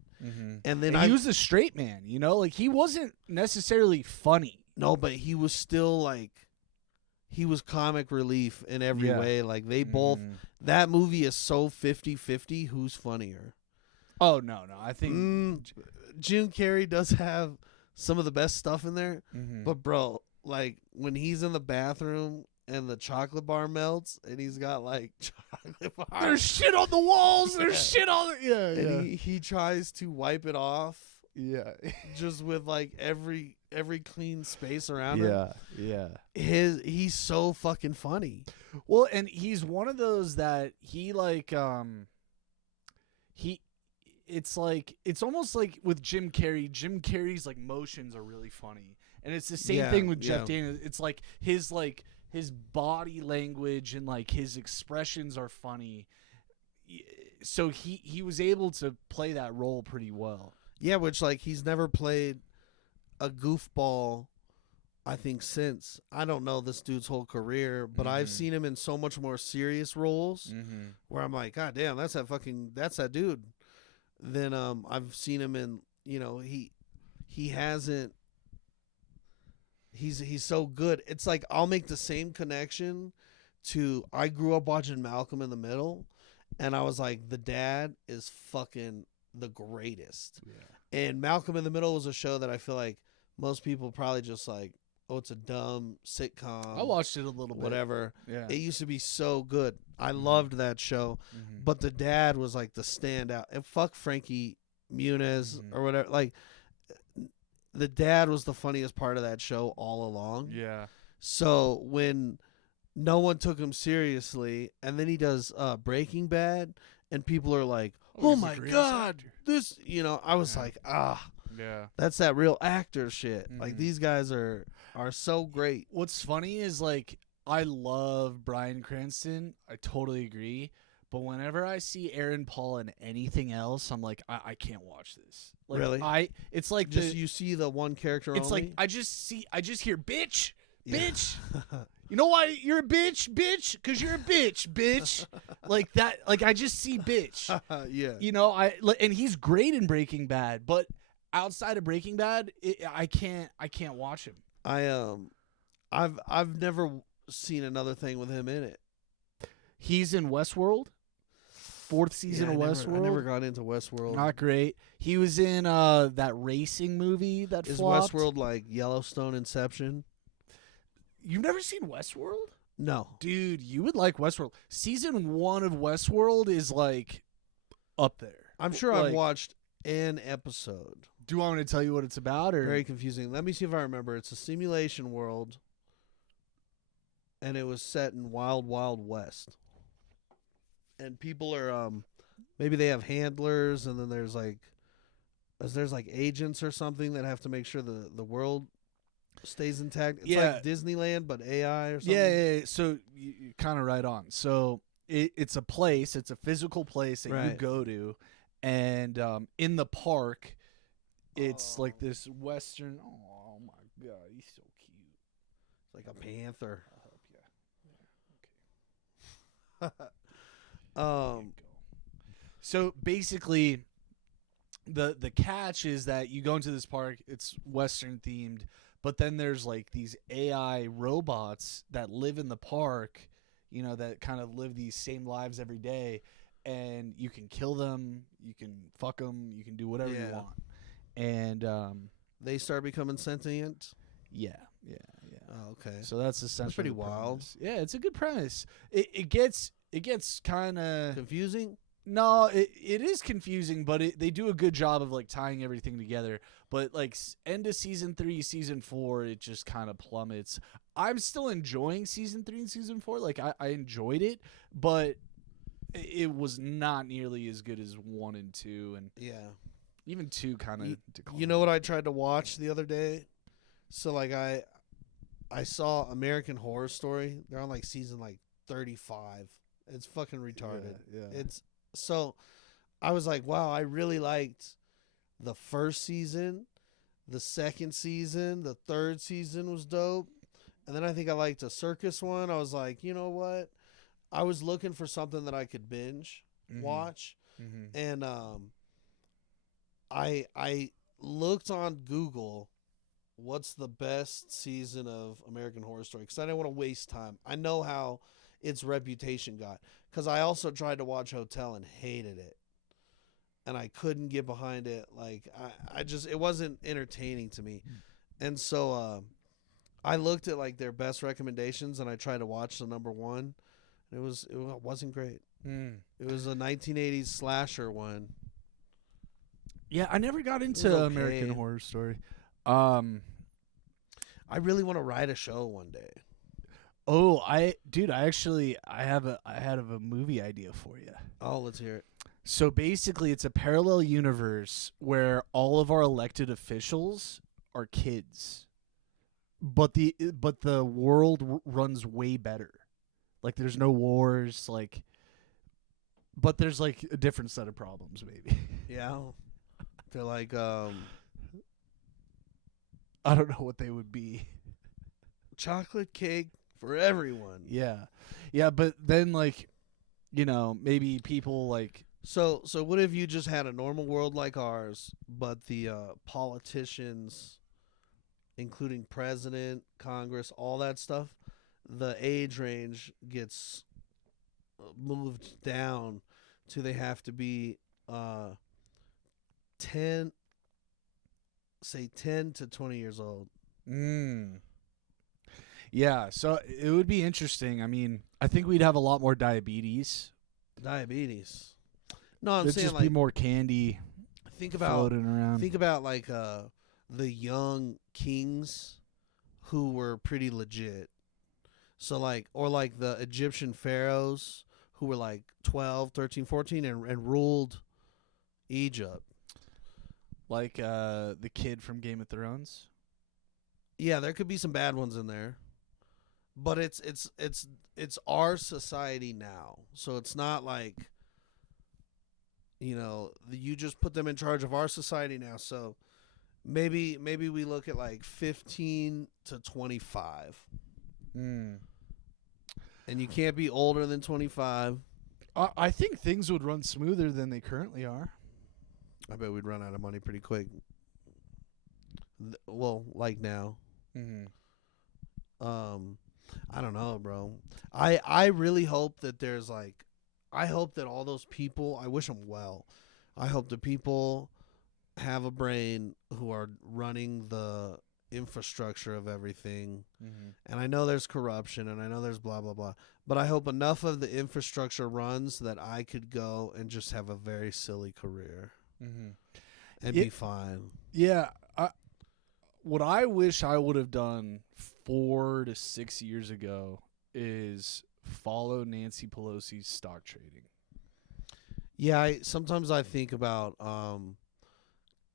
and then he was a straight man, like he wasn't necessarily funny. No, but he was still like, he was comic relief in every way. Like they both, that movie is so 50-50. Who's funnier? Oh no, I think Jim Carrey does have some of the best stuff in there, but bro, like when he's in the bathroom and the chocolate bar melts and he's got like chocolate bars, there's shit on the walls, there's shit on and he tries to wipe it off, just with like every clean space around him. Yeah. He's so fucking funny. Well, and he's one of those that he like he it's like it's almost like with Jim Carrey. Jim Carrey's like motions are really funny. And it's the same thing with Jeff Daniels. It's like his body language and like his expressions are funny. So he was able to play that role pretty well. Yeah, which like he's never played a goofball, I think, since. I don't know this dude's whole career, but I've seen him in so much more serious roles where I'm like, God damn, that's that dude. Then I've seen him in, he hasn't. He's so good. It's like I'll make the same connection to I grew up watching Malcolm in the Middle, and I was like, the dad is fucking the greatest. Yeah. And Malcolm in the Middle was a show that I feel like most people probably just like, oh, it's a dumb sitcom. I watched it a little bit. Whatever. Yeah. It used to be so good. I loved that show. But the dad was like the standout. And fuck Frankie Muniz or whatever. Like, the dad was the funniest part of that show all along. Yeah. So when no one took him seriously, and then he does Breaking Bad, and people are like, oh my God, this, I was like, yeah, that's that real actor shit. Like, these guys are so great. What's funny is, like, I love Bryan Cranston. I totally agree. But whenever I see Aaron Paul in anything else, I'm like, I can't watch this. Like, really? It's like just you see the one character. It's only? like I just hear bitch. You know why you're a bitch? Because you're a bitch. Like that. Like I just see bitch. Yeah. And he's great in Breaking Bad, but outside of Breaking Bad, I can't watch him. I've never seen another thing with him in it. He's in Westworld. 4th season of Westworld. I never got into Westworld. Not great. He was in that racing movie that flopped. Westworld like Yellowstone, Inception? You've never seen Westworld? No. Dude, you would like Westworld. Season 1 of Westworld is like up there. I'm sure I've watched an episode. Do you want me to tell you what it's about? Or very confusing. Let me see if I remember. It's a simulation world, and it was set in Wild Wild West. And people are maybe they have handlers, and then there's like agents or something that have to make sure the world stays intact. It's like Disneyland, but AI or something. Yeah. So you're kind of right on. So it's a place. It's a physical place that you go to, and in the park, it's like this Western. Oh my God, he's so cute. It's like a panther. I'll help you. So basically, the catch is that you go into this park. It's Western themed. But then there's like these AI robots that live in the park, that kind of live these same lives every day, and you can kill them, you can fuck them, you can do whatever you want. And they start becoming sentient. Yeah. Oh, okay. So that's essentially That's pretty wild. Yeah, it's a good premise. It gets kind of confusing. No, it is confusing, but they do a good job of like tying everything together. But like end of season 3, season 4, it just kind of plummets. I'm still enjoying season 3 and season 4. Like I enjoyed it, but it was not nearly as good as 1 and 2, and even 2 kind of declined. You know what I tried to watch the other day? So like I saw American Horror Story. They're on like season like 35. It's fucking retarded. Yeah. So I was like, wow, I really liked the first season, the second season, the third season was dope. And then I think I liked a circus one. I was like, you know what? I was looking for something that I could binge watch. And I looked on Google, what's the best season of American Horror Story? Because I didn't want to waste time. I know how its reputation got. Because I also tried to watch Hotel and hated it. And I couldn't get behind it. Like, it wasn't entertaining to me. And so I looked at, like, their best recommendations, and I tried to watch the number one. It wasn't great. It was a 1980s slasher one. Yeah, I never got into American Horror Story. I really want to write a show one day. Oh, I have a movie idea for you. Oh, let's hear it. So basically, it's a parallel universe where all of our elected officials are kids, but the world runs way better. Like there's no wars, like, but there's like a different set of problems, maybe. Yeah. They're like, I don't know what they would be. chocolate cake for everyone. Yeah, yeah, but then like, maybe people like. So what if you just had a normal world like ours, but the politicians, including president, Congress, all that stuff, the age range gets moved down to they have to be 10 to 20 years old. Yeah, so it would be interesting. I mean, I think we'd have a lot more diabetes. Diabetes. No, I'm There'd saying just like be more candy think about floating around. think about like the young kings who were pretty legit. So like or like the Egyptian pharaohs who were like 12, 13, 14 and ruled Egypt. Like the kid from Game of Thrones. Yeah, there could be some bad ones in there. But it's our society now. So it's not like you just put them in charge of our society now. So maybe we look at like 15 to 25. And you can't be older than 25. I think things would run smoother than they currently are. I bet we'd run out of money pretty quick. Well, like now. I don't know, bro. I really hope that there's like, I hope that all those people, I wish them well. I hope the people have a brain who are running the infrastructure of everything. And I know there's corruption and I know there's blah, blah, blah. But I hope enough of the infrastructure runs that I could go and just have a very silly career and be fine. Yeah. What I wish I would have done 4 to 6 years ago is follow Nancy Pelosi's stock trading. Yeah, sometimes I think about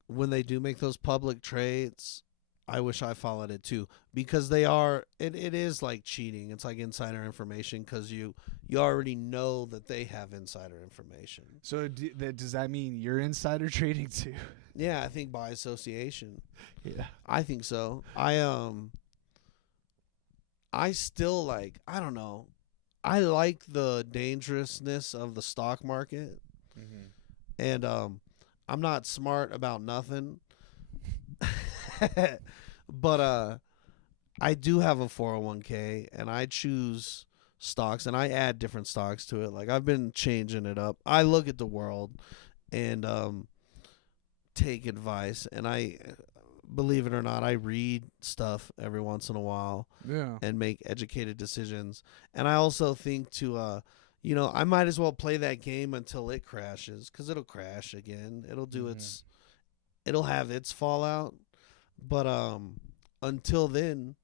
when they do make those public trades, I wish I followed it too, because they are it is like cheating. It's like insider information because you already know that they have insider information. So does that mean you're insider trading too? Yeah, I think by association. Yeah, I think so. I still like, I don't know. I like the dangerousness of the stock market. And I'm not smart about nothing. But I do have a 401k and I choose stocks and I add different stocks to it. Like I've been changing it up. I look at the world and take advice, and I believe it or not, I read stuff every once in a while. Yeah. And make educated decisions. And I also think to I might as well play that game until it crashes, cuz it'll crash again. It'll do it'll have its fallout. But until then,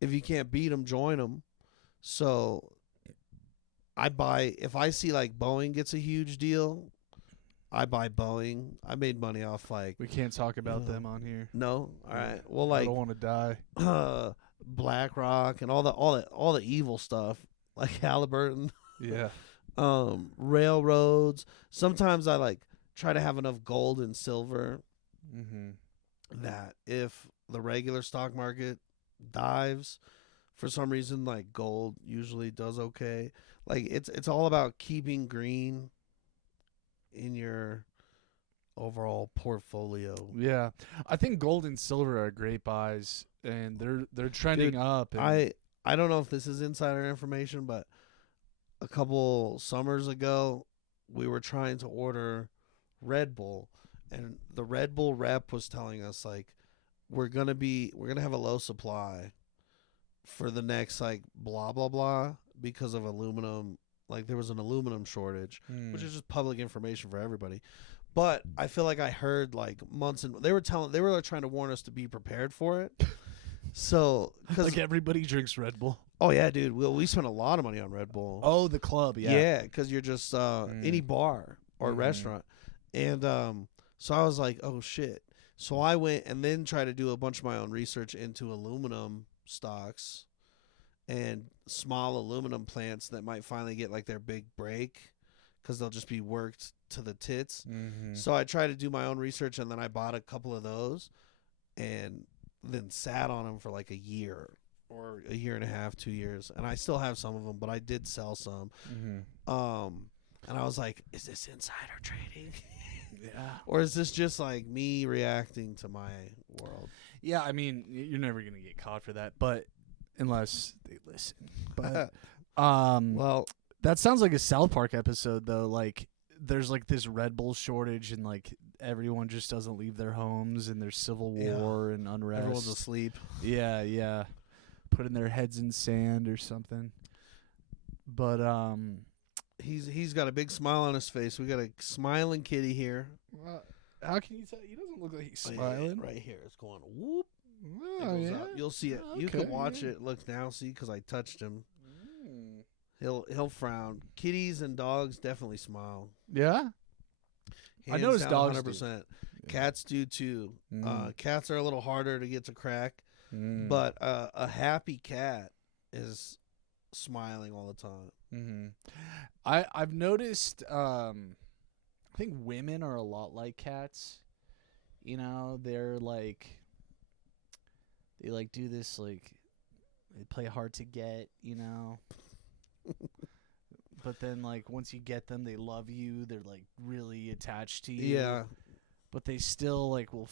if you can't beat them, join them. So if I see like Boeing gets a huge deal, I buy Boeing. I made money off like. We can't talk about them on here. No, all right. Well, I like don't want to die. BlackRock and all the evil stuff like Halliburton. Yeah. Railroads. Sometimes I like try to have enough gold and silver that if the regular stock market dives for some reason, like gold usually does okay. Like it's all about keeping green in your overall portfolio. Yeah. I think gold and silver are great buys, and they're trending up. And I don't know if this is insider information, but a couple summers ago, we were trying to order Red Bull, and the Red Bull rep was telling us like we're gonna have a low supply for the next like blah blah blah because of aluminum. Like there was an aluminum shortage, which is just public information for everybody. But I feel like I heard like months and they were trying to warn us to be prepared for it. So, like everybody drinks Red Bull. Oh yeah, dude. We spent a lot of money on Red Bull. Oh, the club, yeah. Yeah, because you're just any bar or restaurant, and so I was like, oh shit. So I went and then tried to do a bunch of my own research into aluminum stocks and small aluminum plants that might finally get like their big break because they'll just be worked to the tits. So I tried to do my own research, and then I bought a couple of those and then sat on them for like a year or a year and a half, 2 years. And I still have some of them, but I did sell some. And I was like, is this insider trading? Yeah. Or is this just like me reacting to my world? Yeah, I mean, you're never going to get caught for that, but unless they listen. But Well, that sounds like a South Park episode though. Like there's like this Red Bull shortage and like everyone just doesn't leave their homes and there's civil war and unrest. everyone's asleep. Yeah. Putting their heads in sand or something. But He's got a big smile on his face. We got a smiling kitty here. how can you tell? He doesn't look like he's Oh, yeah, smiling. right here. It's going whoop. It Oh, goes yeah. up. You'll see it. You Okay, can watch yeah. it. Look now, see, because I touched him. Mm. He'll frown. Kitties and dogs definitely smile. Yeah. I Hands noticed down, dogs do. 100%. Cats do too. Mm. Cats are a little harder to get to crack, Mm. but a happy cat is smiling all the time. I've noticed. I think women are a lot like cats. You know, they're like they like do this like they play hard to get. You know. But then, like, once you get them, they love you. They're, like, really attached to you. Yeah. But they still, like, will,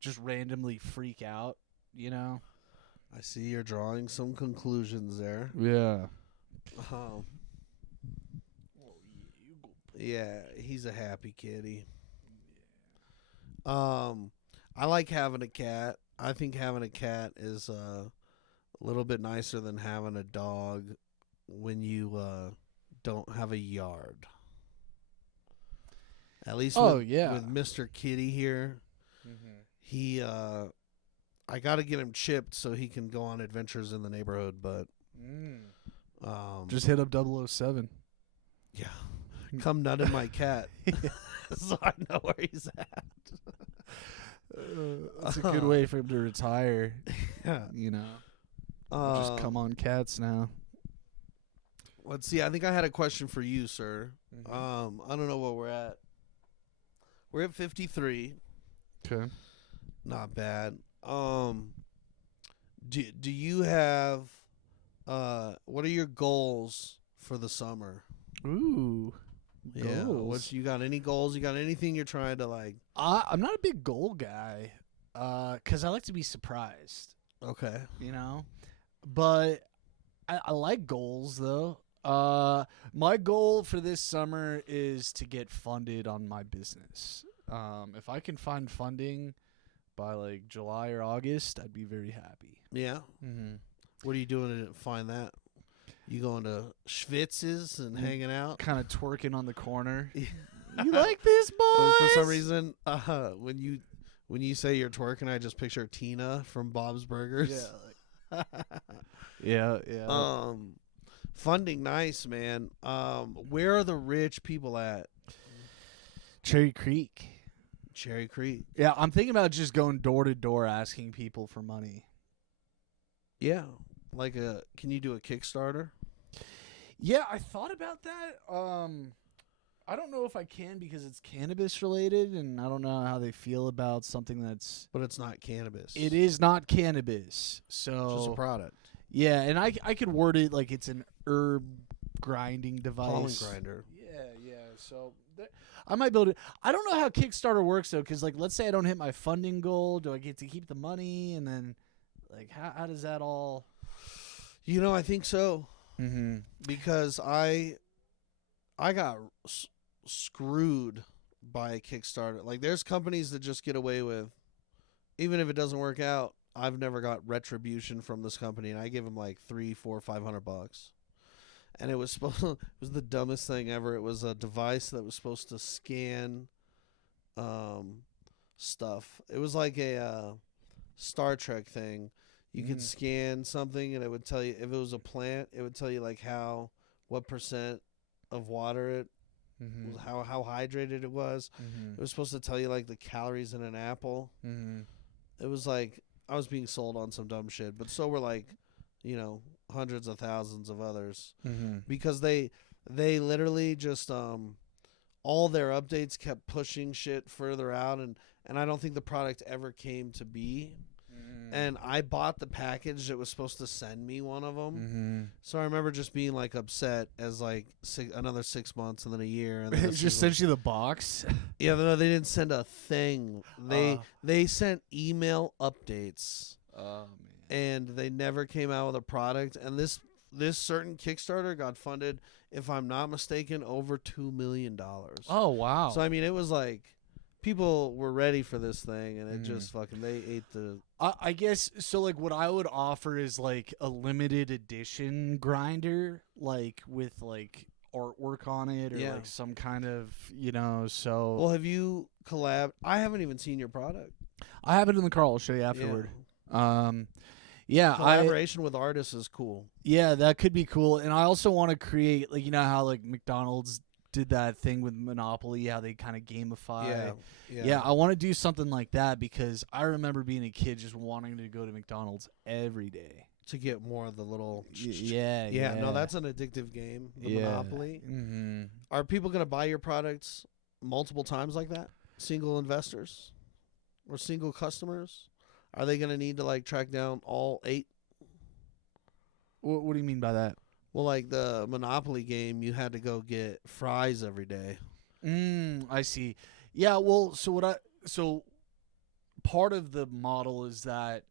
just randomly freak out, you know? I see you're drawing some conclusions there. Yeah. Yeah, he's a happy kitty. I like having a cat. I think having a cat is a little bit nicer than having a dog when you don't have a yard. At least with Mr. Kitty here, he I got to get him chipped so he can go on adventures in the neighborhood, but just hit up 007. Yeah. Come nut in my cat so I know where he's at. That's a good way for him to retire, Yeah. you know. Just come on cats now. Let's see. I think I had a question for you, sir. I don't know where we're at. We're at 53. Okay. Not bad. Do you have what are your goals for the summer? Ooh. Yeah. Goals. You got any goals? You got anything you're trying to like? I'm not a big goal guy, 'cause I like to be surprised. Okay. You know, but I like goals though. My goal for this summer is to get funded on my business. If I can find funding by like July or August, I'd be very happy. Yeah. What are you doing to find that? You going to Schwitz's and hanging out? Kind of twerking on the corner. You like this, boys? For some reason, when you say you're twerking, I just picture Tina from Bob's Burgers. Yeah. Yeah. Funding, nice, man. Where are the rich people at? Cherry Creek. Cherry Creek. Yeah, I'm thinking about just going door to door asking people for money. Yeah. Can you do a Kickstarter? Yeah, I thought about that. I don't know if I can because it's cannabis related, and I don't know how they feel about something that's. But it's not cannabis. It is not cannabis, so It's just a product. Yeah, and I could word it like it's an herb grinding device. Pollen grinder. Yeah. So I might build it. I don't know how Kickstarter works though, because like let's say I don't hit my funding goal, do I get to keep the money? And then like how does that all? You know, I think so. Mm-hmm. Because I got screwed by Kickstarter. Like, there's companies that just get away with, even if it doesn't work out. I've never got retribution from this company, and I give them like $300, $400, $500, and it was it was the dumbest thing ever. It was a device that was supposed to scan stuff. It was like a Star Trek thing. You could scan something and it would tell you if it was a plant. It would tell you like what percent of water it, how hydrated it was. It was supposed to tell you like the calories in an apple. It was like I was being sold on some dumb shit, but so were like, hundreds of thousands of others because they literally just all their updates kept pushing shit further out, and I don't think the product ever came to be. And I bought the package that was supposed to send me one of them. So I remember just being like upset as like another 6 months and then a year. And then just sent you the box. Yeah, no, they didn't send a thing. They sent email updates. Man. And they never came out with a product. And this certain Kickstarter got funded, if I'm not mistaken, over $2 million. Oh wow! So I mean, it was like people were ready for this thing, and it just fucking they ate the. I guess so. Like, what I would offer is like a limited edition grinder, like with like artwork on it or like some kind of So well, have you collab? I haven't even seen your product. I have it in the car. I'll show you afterward. Yeah, collaboration with artists is cool. Yeah, that could be cool. And I also want to create, like, how like McDonald's did that thing with Monopoly, how they kind of gamify. Yeah, I want to do something like that because I remember being a kid just wanting to go to McDonald's every day to get more of the little. Yeah. No, that's an addictive game. The Monopoly. Are people gonna buy your products multiple times like that? Single investors or single customers? Are they going to need to, like, track down all 8? What do you mean by that? Well, like the Monopoly game, you had to go get fries every day. I see. Yeah, well, so part of the model is that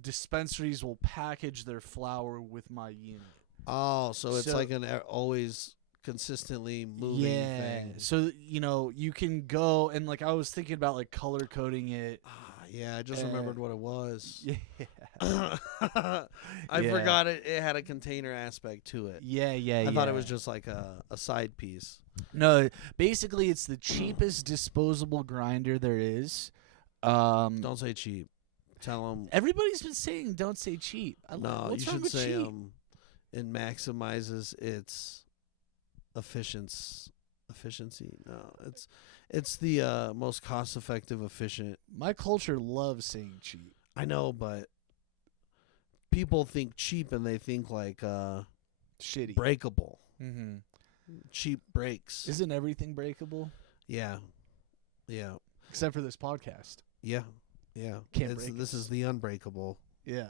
dispensaries will package their flower with my unit. Oh, so it's like an always consistently moving thing. So, you can go and, like, I was thinking about, like, color coding it. Yeah, I just remembered what it was. Yeah. I forgot it had a container aspect to it. Yeah. I thought it was just like a side piece. No, basically it's the cheapest disposable grinder there is. Don't say cheap. Tell them. Everybody's been saying don't say cheap. No, what's you wrong should with say cheap? it maximizes its efficiency. No, it's the most cost-effective, efficient. My culture loves saying cheap. I know, but people think cheap and they think like shitty, breakable. Cheap breaks. Isn't everything breakable? Yeah. Except for this podcast. Yeah. Can't break this is the unbreakable. Yeah.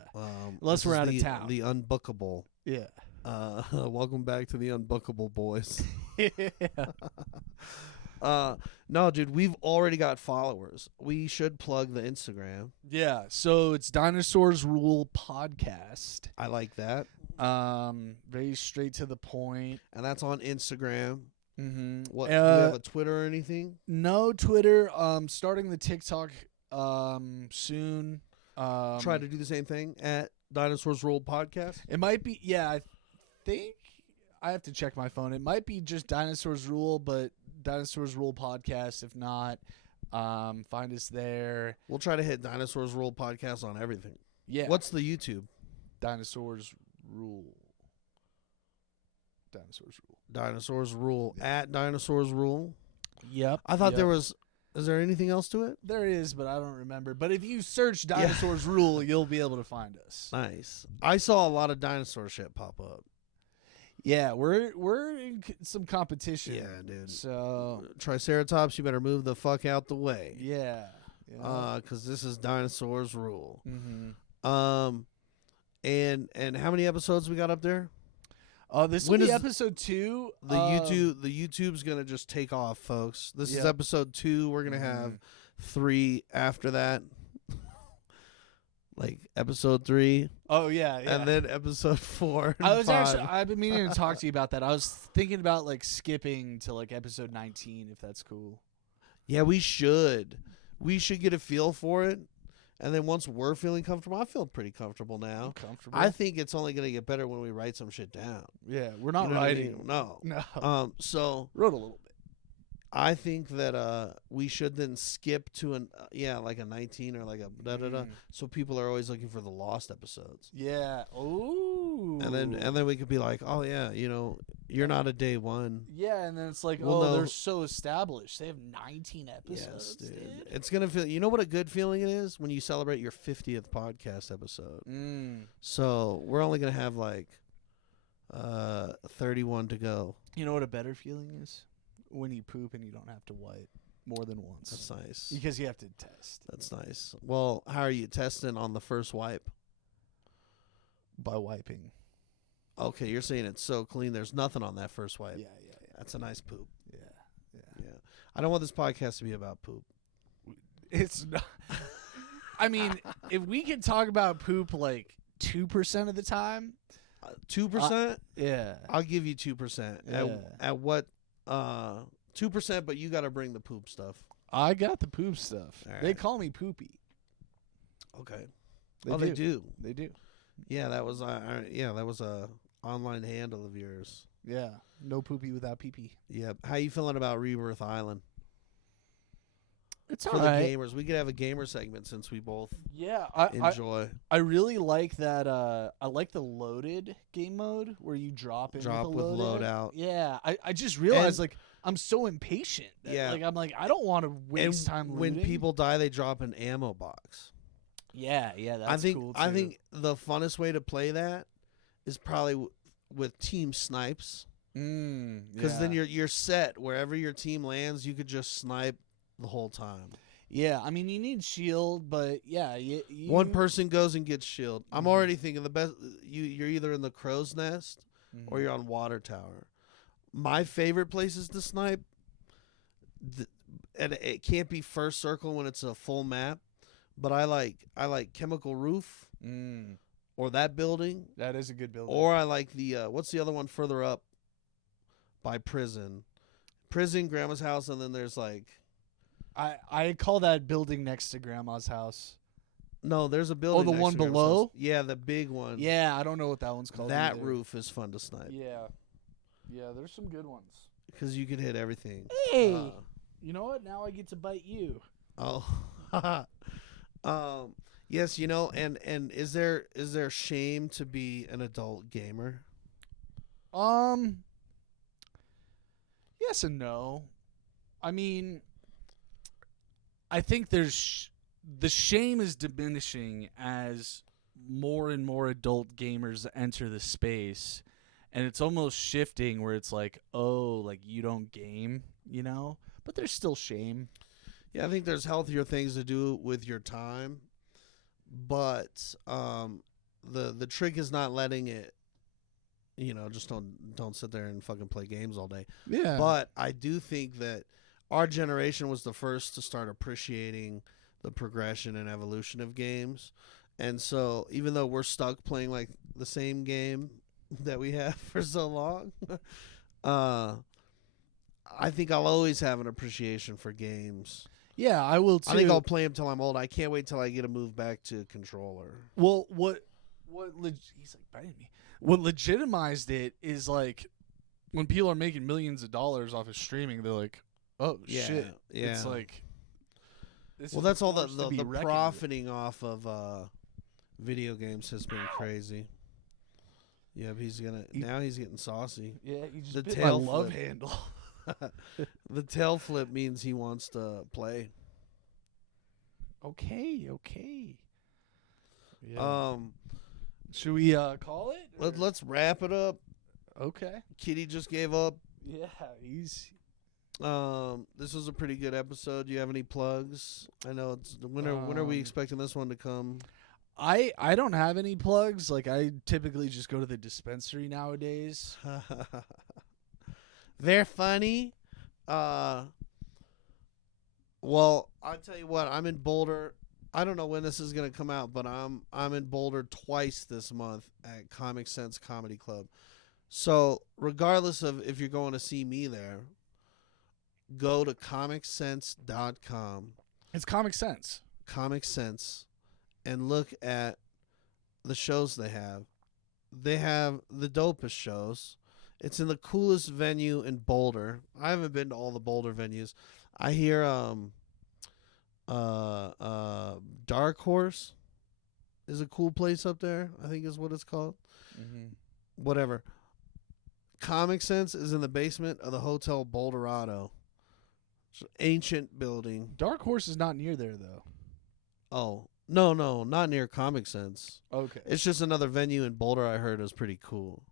Unless we're out of town. The unbookable. Yeah. Welcome back to the unbookable, boys. Yeah. No, dude, we've already got followers. We should plug the Instagram. Yeah. So it's Dinosaurs Rule Podcast. I like that. Very straight to the point. And that's on Instagram. What? Do we have a Twitter or anything? No Twitter. Starting the TikTok soon. Try to do the same thing at Dinosaurs Rule Podcast. It might be. Yeah, I think I have to check my phone. It might be just Dinosaurs Rule, but Dinosaurs Rule Podcast. If not, find us there. We'll try to hit Dinosaurs Rule Podcast on everything. Yeah. What's the YouTube? Dinosaurs Rule. Dinosaurs Rule. At Dinosaurs Rule. Yep. I thought there was. Is there anything else to it? There is, but I don't remember. But if you search Dinosaurs Rule, you'll be able to find us. Nice. I saw a lot of dinosaur shit pop up. Yeah, we're in some competition. Yeah, dude. So Triceratops, you better move the fuck out the way. Yeah. Because this is Dinosaurs Rule. Mm-hmm. And how many episodes we got up there? This will be episode 2. The YouTube's gonna just take off, folks. This is episode 2. We're gonna have 3 after that. Like episode 3. Oh yeah. And then episode 4. I've been meaning to talk to you about that. I was thinking about like skipping to like episode 19 if that's cool. Yeah, we should. We should get a feel for it. And then once we're feeling comfortable, I feel pretty comfortable now. I'm comfortable. I think it's only going to get better when we write some shit down. Yeah, we're not You know what I writing. mean? No. No. So wrote a little bit. I think that we should then skip to like a 19 or like a da da da. So people are always looking for the lost episodes. Yeah. Oh. And then we could be like, oh yeah, you're not a day one. Yeah, and then it's like, Well, they're no. so established. They have 19 episodes, Yes, dude. dude. It's gonna feel. You know what a good feeling it is when you celebrate your 50th podcast episode. So we're only gonna have like 31 to go. You know what a better feeling is? When you poop and you don't have to wipe more than once. That's nice. Because you have to test. That's nice. Well, how are you testing on the first wipe? By wiping. Okay, you're saying it's so clean. There's nothing on that first wipe. Yeah. That's a nice poop. Yeah. I don't want this podcast to be about poop. It's not. I mean, if we could talk about poop like 2% of the time. 2%? Yeah. I'll give you 2%. Yeah. At what? 2%, but you got to bring the poop stuff. I got the poop stuff. All They right. call me Poopy. Okay. They do. They do. Yeah, that was a online handle of yours. Yeah. No Poopy without pee-pee. Yep. How you feeling about Rebirth Island? It's For all the right. gamers, we could have a gamer segment since we both Yeah, enjoy. I really like that. I like the loaded game mode where you drop in Drop with, with loadout. Yeah, I just realized And- like I'm so impatient. That, Yeah. like I'm like I don't want to waste time when looting. people die, they drop an ammo box. Yeah, that's I think cool too. I think the funnest way to play that is probably with team snipes, because then you're set wherever your team lands. You could just snipe the whole time. Yeah, I mean you need shield, but yeah, you, One person goes and gets shield. I'm already thinking the best. You're either in the crow's nest or you're on water tower. My favorite places to snipe, and it can't be first circle when it's a full map, but I like chemical roof or that building, That is a good building. or I like the what's the other one further up by prison, grandma's house, and then there's like. I call that building next to Grandma's house. No, there's a building. the next one to Grandma's below? house. Yeah, the big one. Yeah, I don't know what that one's called. That either. roof is fun to snipe Yeah, there's some good ones. because you could hit everything. Hey, you know what? Now I get to bite you. Oh, yes, and is there shame to be an adult gamer? Yes and no. I mean, I think there's the shame is diminishing as more and more adult gamers enter the space, and it's almost shifting where it's like, oh, like you don't game, but there's still shame. Yeah, I think there's healthier things to do with your time, but the trick is not letting it. Just don't sit there and fucking play games all day. Yeah. But I do think that our generation was the first to start appreciating the progression and evolution of games. And so even though we're stuck playing like the same game that we have for so long, I think I'll always have an appreciation for games. Yeah, I will too. I think I'll play them till I'm old. I can't wait till I get to move back to controller. Well, he's like biting me. What legitimized it is like when people are making millions of dollars off of streaming, they're like, "Oh Yeah, shit!" yeah. It's like, this Well, is that's a all the force to be reckoned with. profiting off of video games has been crazy. Yep, he's getting saucy. Yeah, you just the bit my tail love flip. handle. The tail flip means he wants to play. Okay. Yeah. Should we call it? Let's wrap it up. Okay. Kitty just gave up. Yeah, he's. This was a pretty good episode. Do you have any plugs? I know it's when are we expecting this one to come? I don't have any plugs. Like I typically just go to the dispensary nowadays. They're funny. Well, I'll tell you what. I'm in Boulder. I don't know when this is gonna come out, but I'm in Boulder twice this month at Comic Sense Comedy Club. So regardless of if you're going to see me there, go to comicsense.com. It's Comic Sense. Comic Sense, and look at the shows they have. They have the dopest shows. It's in the coolest venue in Boulder. I haven't been to all the Boulder venues. I hear Dark Horse is a cool place up there, I think is what it's called. Mm-hmm. Whatever. Comic Sense is in the basement of the Hotel Boulderado. It's an ancient building. Dark Horse is not near there though. Oh, no, not near Comic Sense. Okay. It's just another venue in Boulder I heard is pretty cool.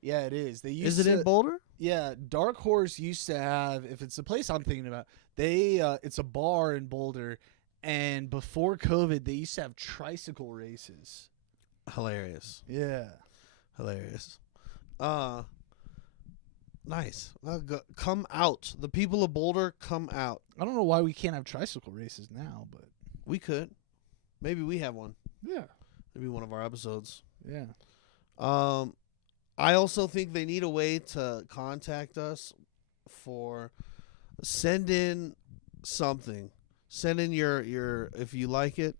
Yeah, it is. They used Is it in Boulder? Yeah, Dark Horse used to have, if it's the place I'm thinking about, it's a bar in Boulder, and before COVID, they used to have tricycle races. Hilarious. Yeah. Hilarious. Nice. Come out. The people of Boulder, come out. I don't know why we can't have tricycle races now, but We could. Maybe we have one. yeah. Maybe one of our episodes. Yeah. I also think they need a way to contact us for send in something. Send in your if you like it.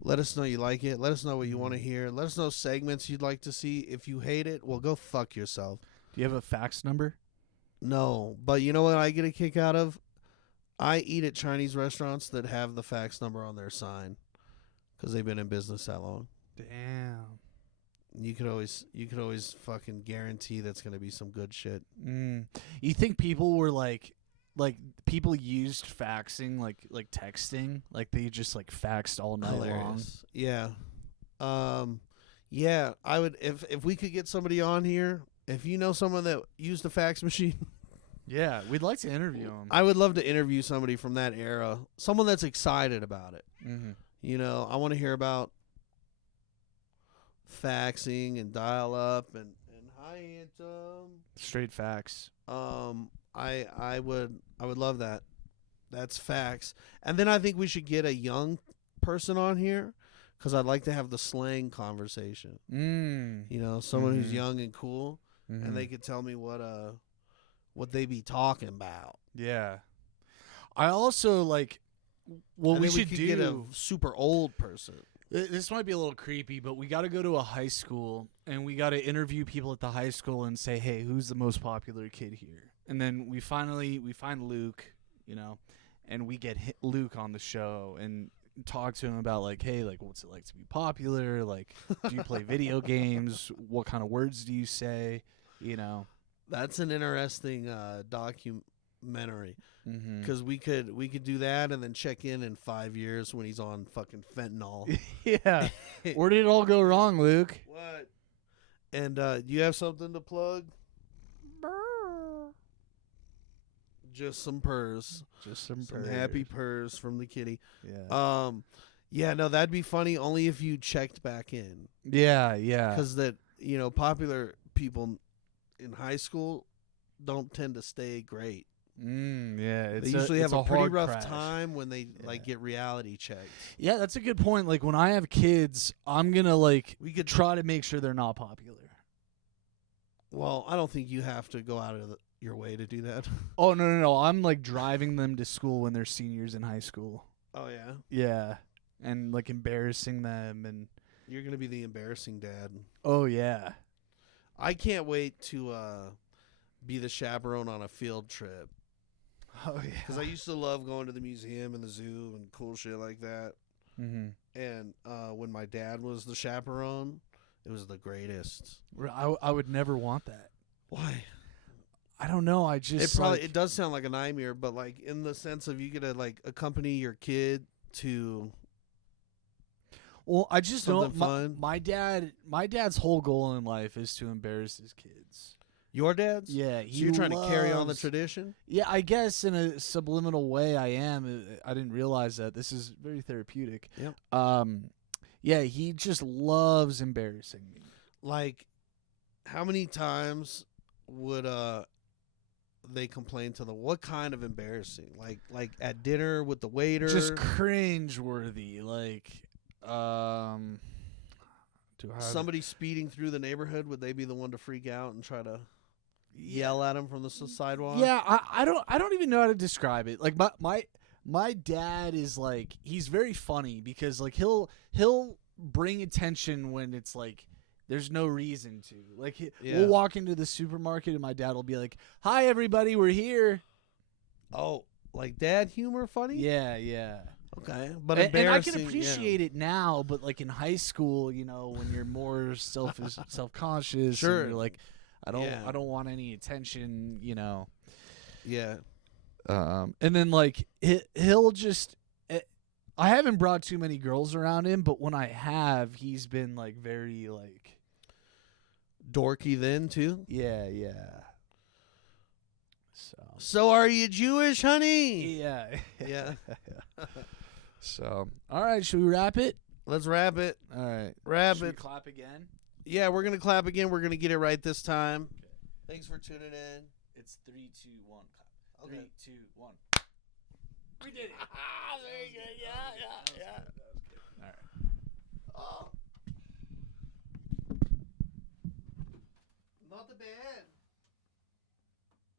Let us know you like it. Let us know what you want to hear. Let us know segments you'd like to see. If you hate it, well, go fuck yourself. Do you have a fax number? No, but you know what I get a kick out of? I eat at Chinese restaurants that have the fax number on their sign because they've been in business that long. Damn. You could always fucking guarantee that's gonna be some good shit. You think people were like people used faxing like texting, like they just like faxed all night long? Yeah. Yeah, I would if we could get somebody on here, if you know someone that used a fax machine, Yeah, we'd like to interview them. I would love to interview somebody from that era, someone that's excited about it. Mm-hmm. You know, I want to hear about faxing and dial up and high anthem. Straight fax. I would love that. That's facts. And then I think we should get a young person on here because I'd like to have the slang conversation. You know, someone who's young and cool, and they could tell me what they be talking about. Yeah. I also like what And we then should could do. get a super old person. This might be a little creepy, but we got to go to a high school and we got to interview people at the high school and say, "Hey, who's the most popular kid here?" And then we find Luke, you know, and we get Luke on the show and talk to him about like, "Hey, like what's it like to be popular? Like do you play video games? What kind of words do you say?" You know. That's an interesting documentary Mm-hmm. because we could do that and then check in 5 years when he's on fucking fentanyl. Yeah. Where did it all go wrong, Luke? What? And do you have something to plug? Just some purrs. Just some Happy purrs from the kitty. Yeah. Yeah, no, that'd be funny only if you checked back in. Yeah. Because that, you know, popular people in high school don't tend to stay great. Yeah. They usually have a pretty hard rough crash. time when they like get reality checked. Yeah, that's a good point. Like when I have kids, I'm gonna like We could try to make sure they're not popular. Well, I don't think you have to go out of your way to do that. Oh no! I'm like driving them to school when they're seniors in high school. Oh yeah, Yeah, and like embarrassing them and. you're gonna be the embarrassing dad. Oh yeah. I can't wait to be the chaperone on a field trip. Oh yeah. Because I used to love going to the museum and the zoo and cool shit like that. Mm-hmm. And when my dad was the chaperone, it was the greatest. I would never want that. Why? I don't know. I just It does sound like a nightmare, but like in the sense of you get to like accompany your kid to. Well, I just know something fun. my dad's whole goal in life is to embarrass his kids. Your dad's? Yeah, So you're trying to carry on the tradition? Yeah, I guess in a subliminal way I am. I didn't realize that. This is very therapeutic. Yep. Yeah, he just loves embarrassing me. Like, how many times would they complain to what kind of embarrassing? Like at dinner with the waiter? Just cringe worthy. Like, somebody speeding through the neighborhood, would they be the one to freak out and try to yell at him from the sidewalk? Yeah, I don't even know how to describe it. Like my dad is like, he's very funny because like he'll bring attention when it's like There's no reason to. Like, Yeah. we'll walk into the supermarket and my dad will be like, "Hi, everybody, we're here." Oh, like dad humor funny? Yeah. Okay, but And I embarrassing. can appreciate it now, but like in high school, you know, when you're more self-conscious, Sure. and you're like, I Yeah. don't want any attention, you know. Yeah. And then like he'll just. I haven't brought too many girls around him, but when I have, he's been like very like Dorky then too. yeah. So are you Jewish, honey? Yeah. Yeah. So, all right, should we wrap it? Let's wrap it. All right. Wrap Should we it. clap again? Yeah, we're gonna clap again. We're gonna get it right this time. Thanks for tuning in. It's 3, 2, 1. Clap. Okay. 3, 2, 1. We did it. Very good. Yeah.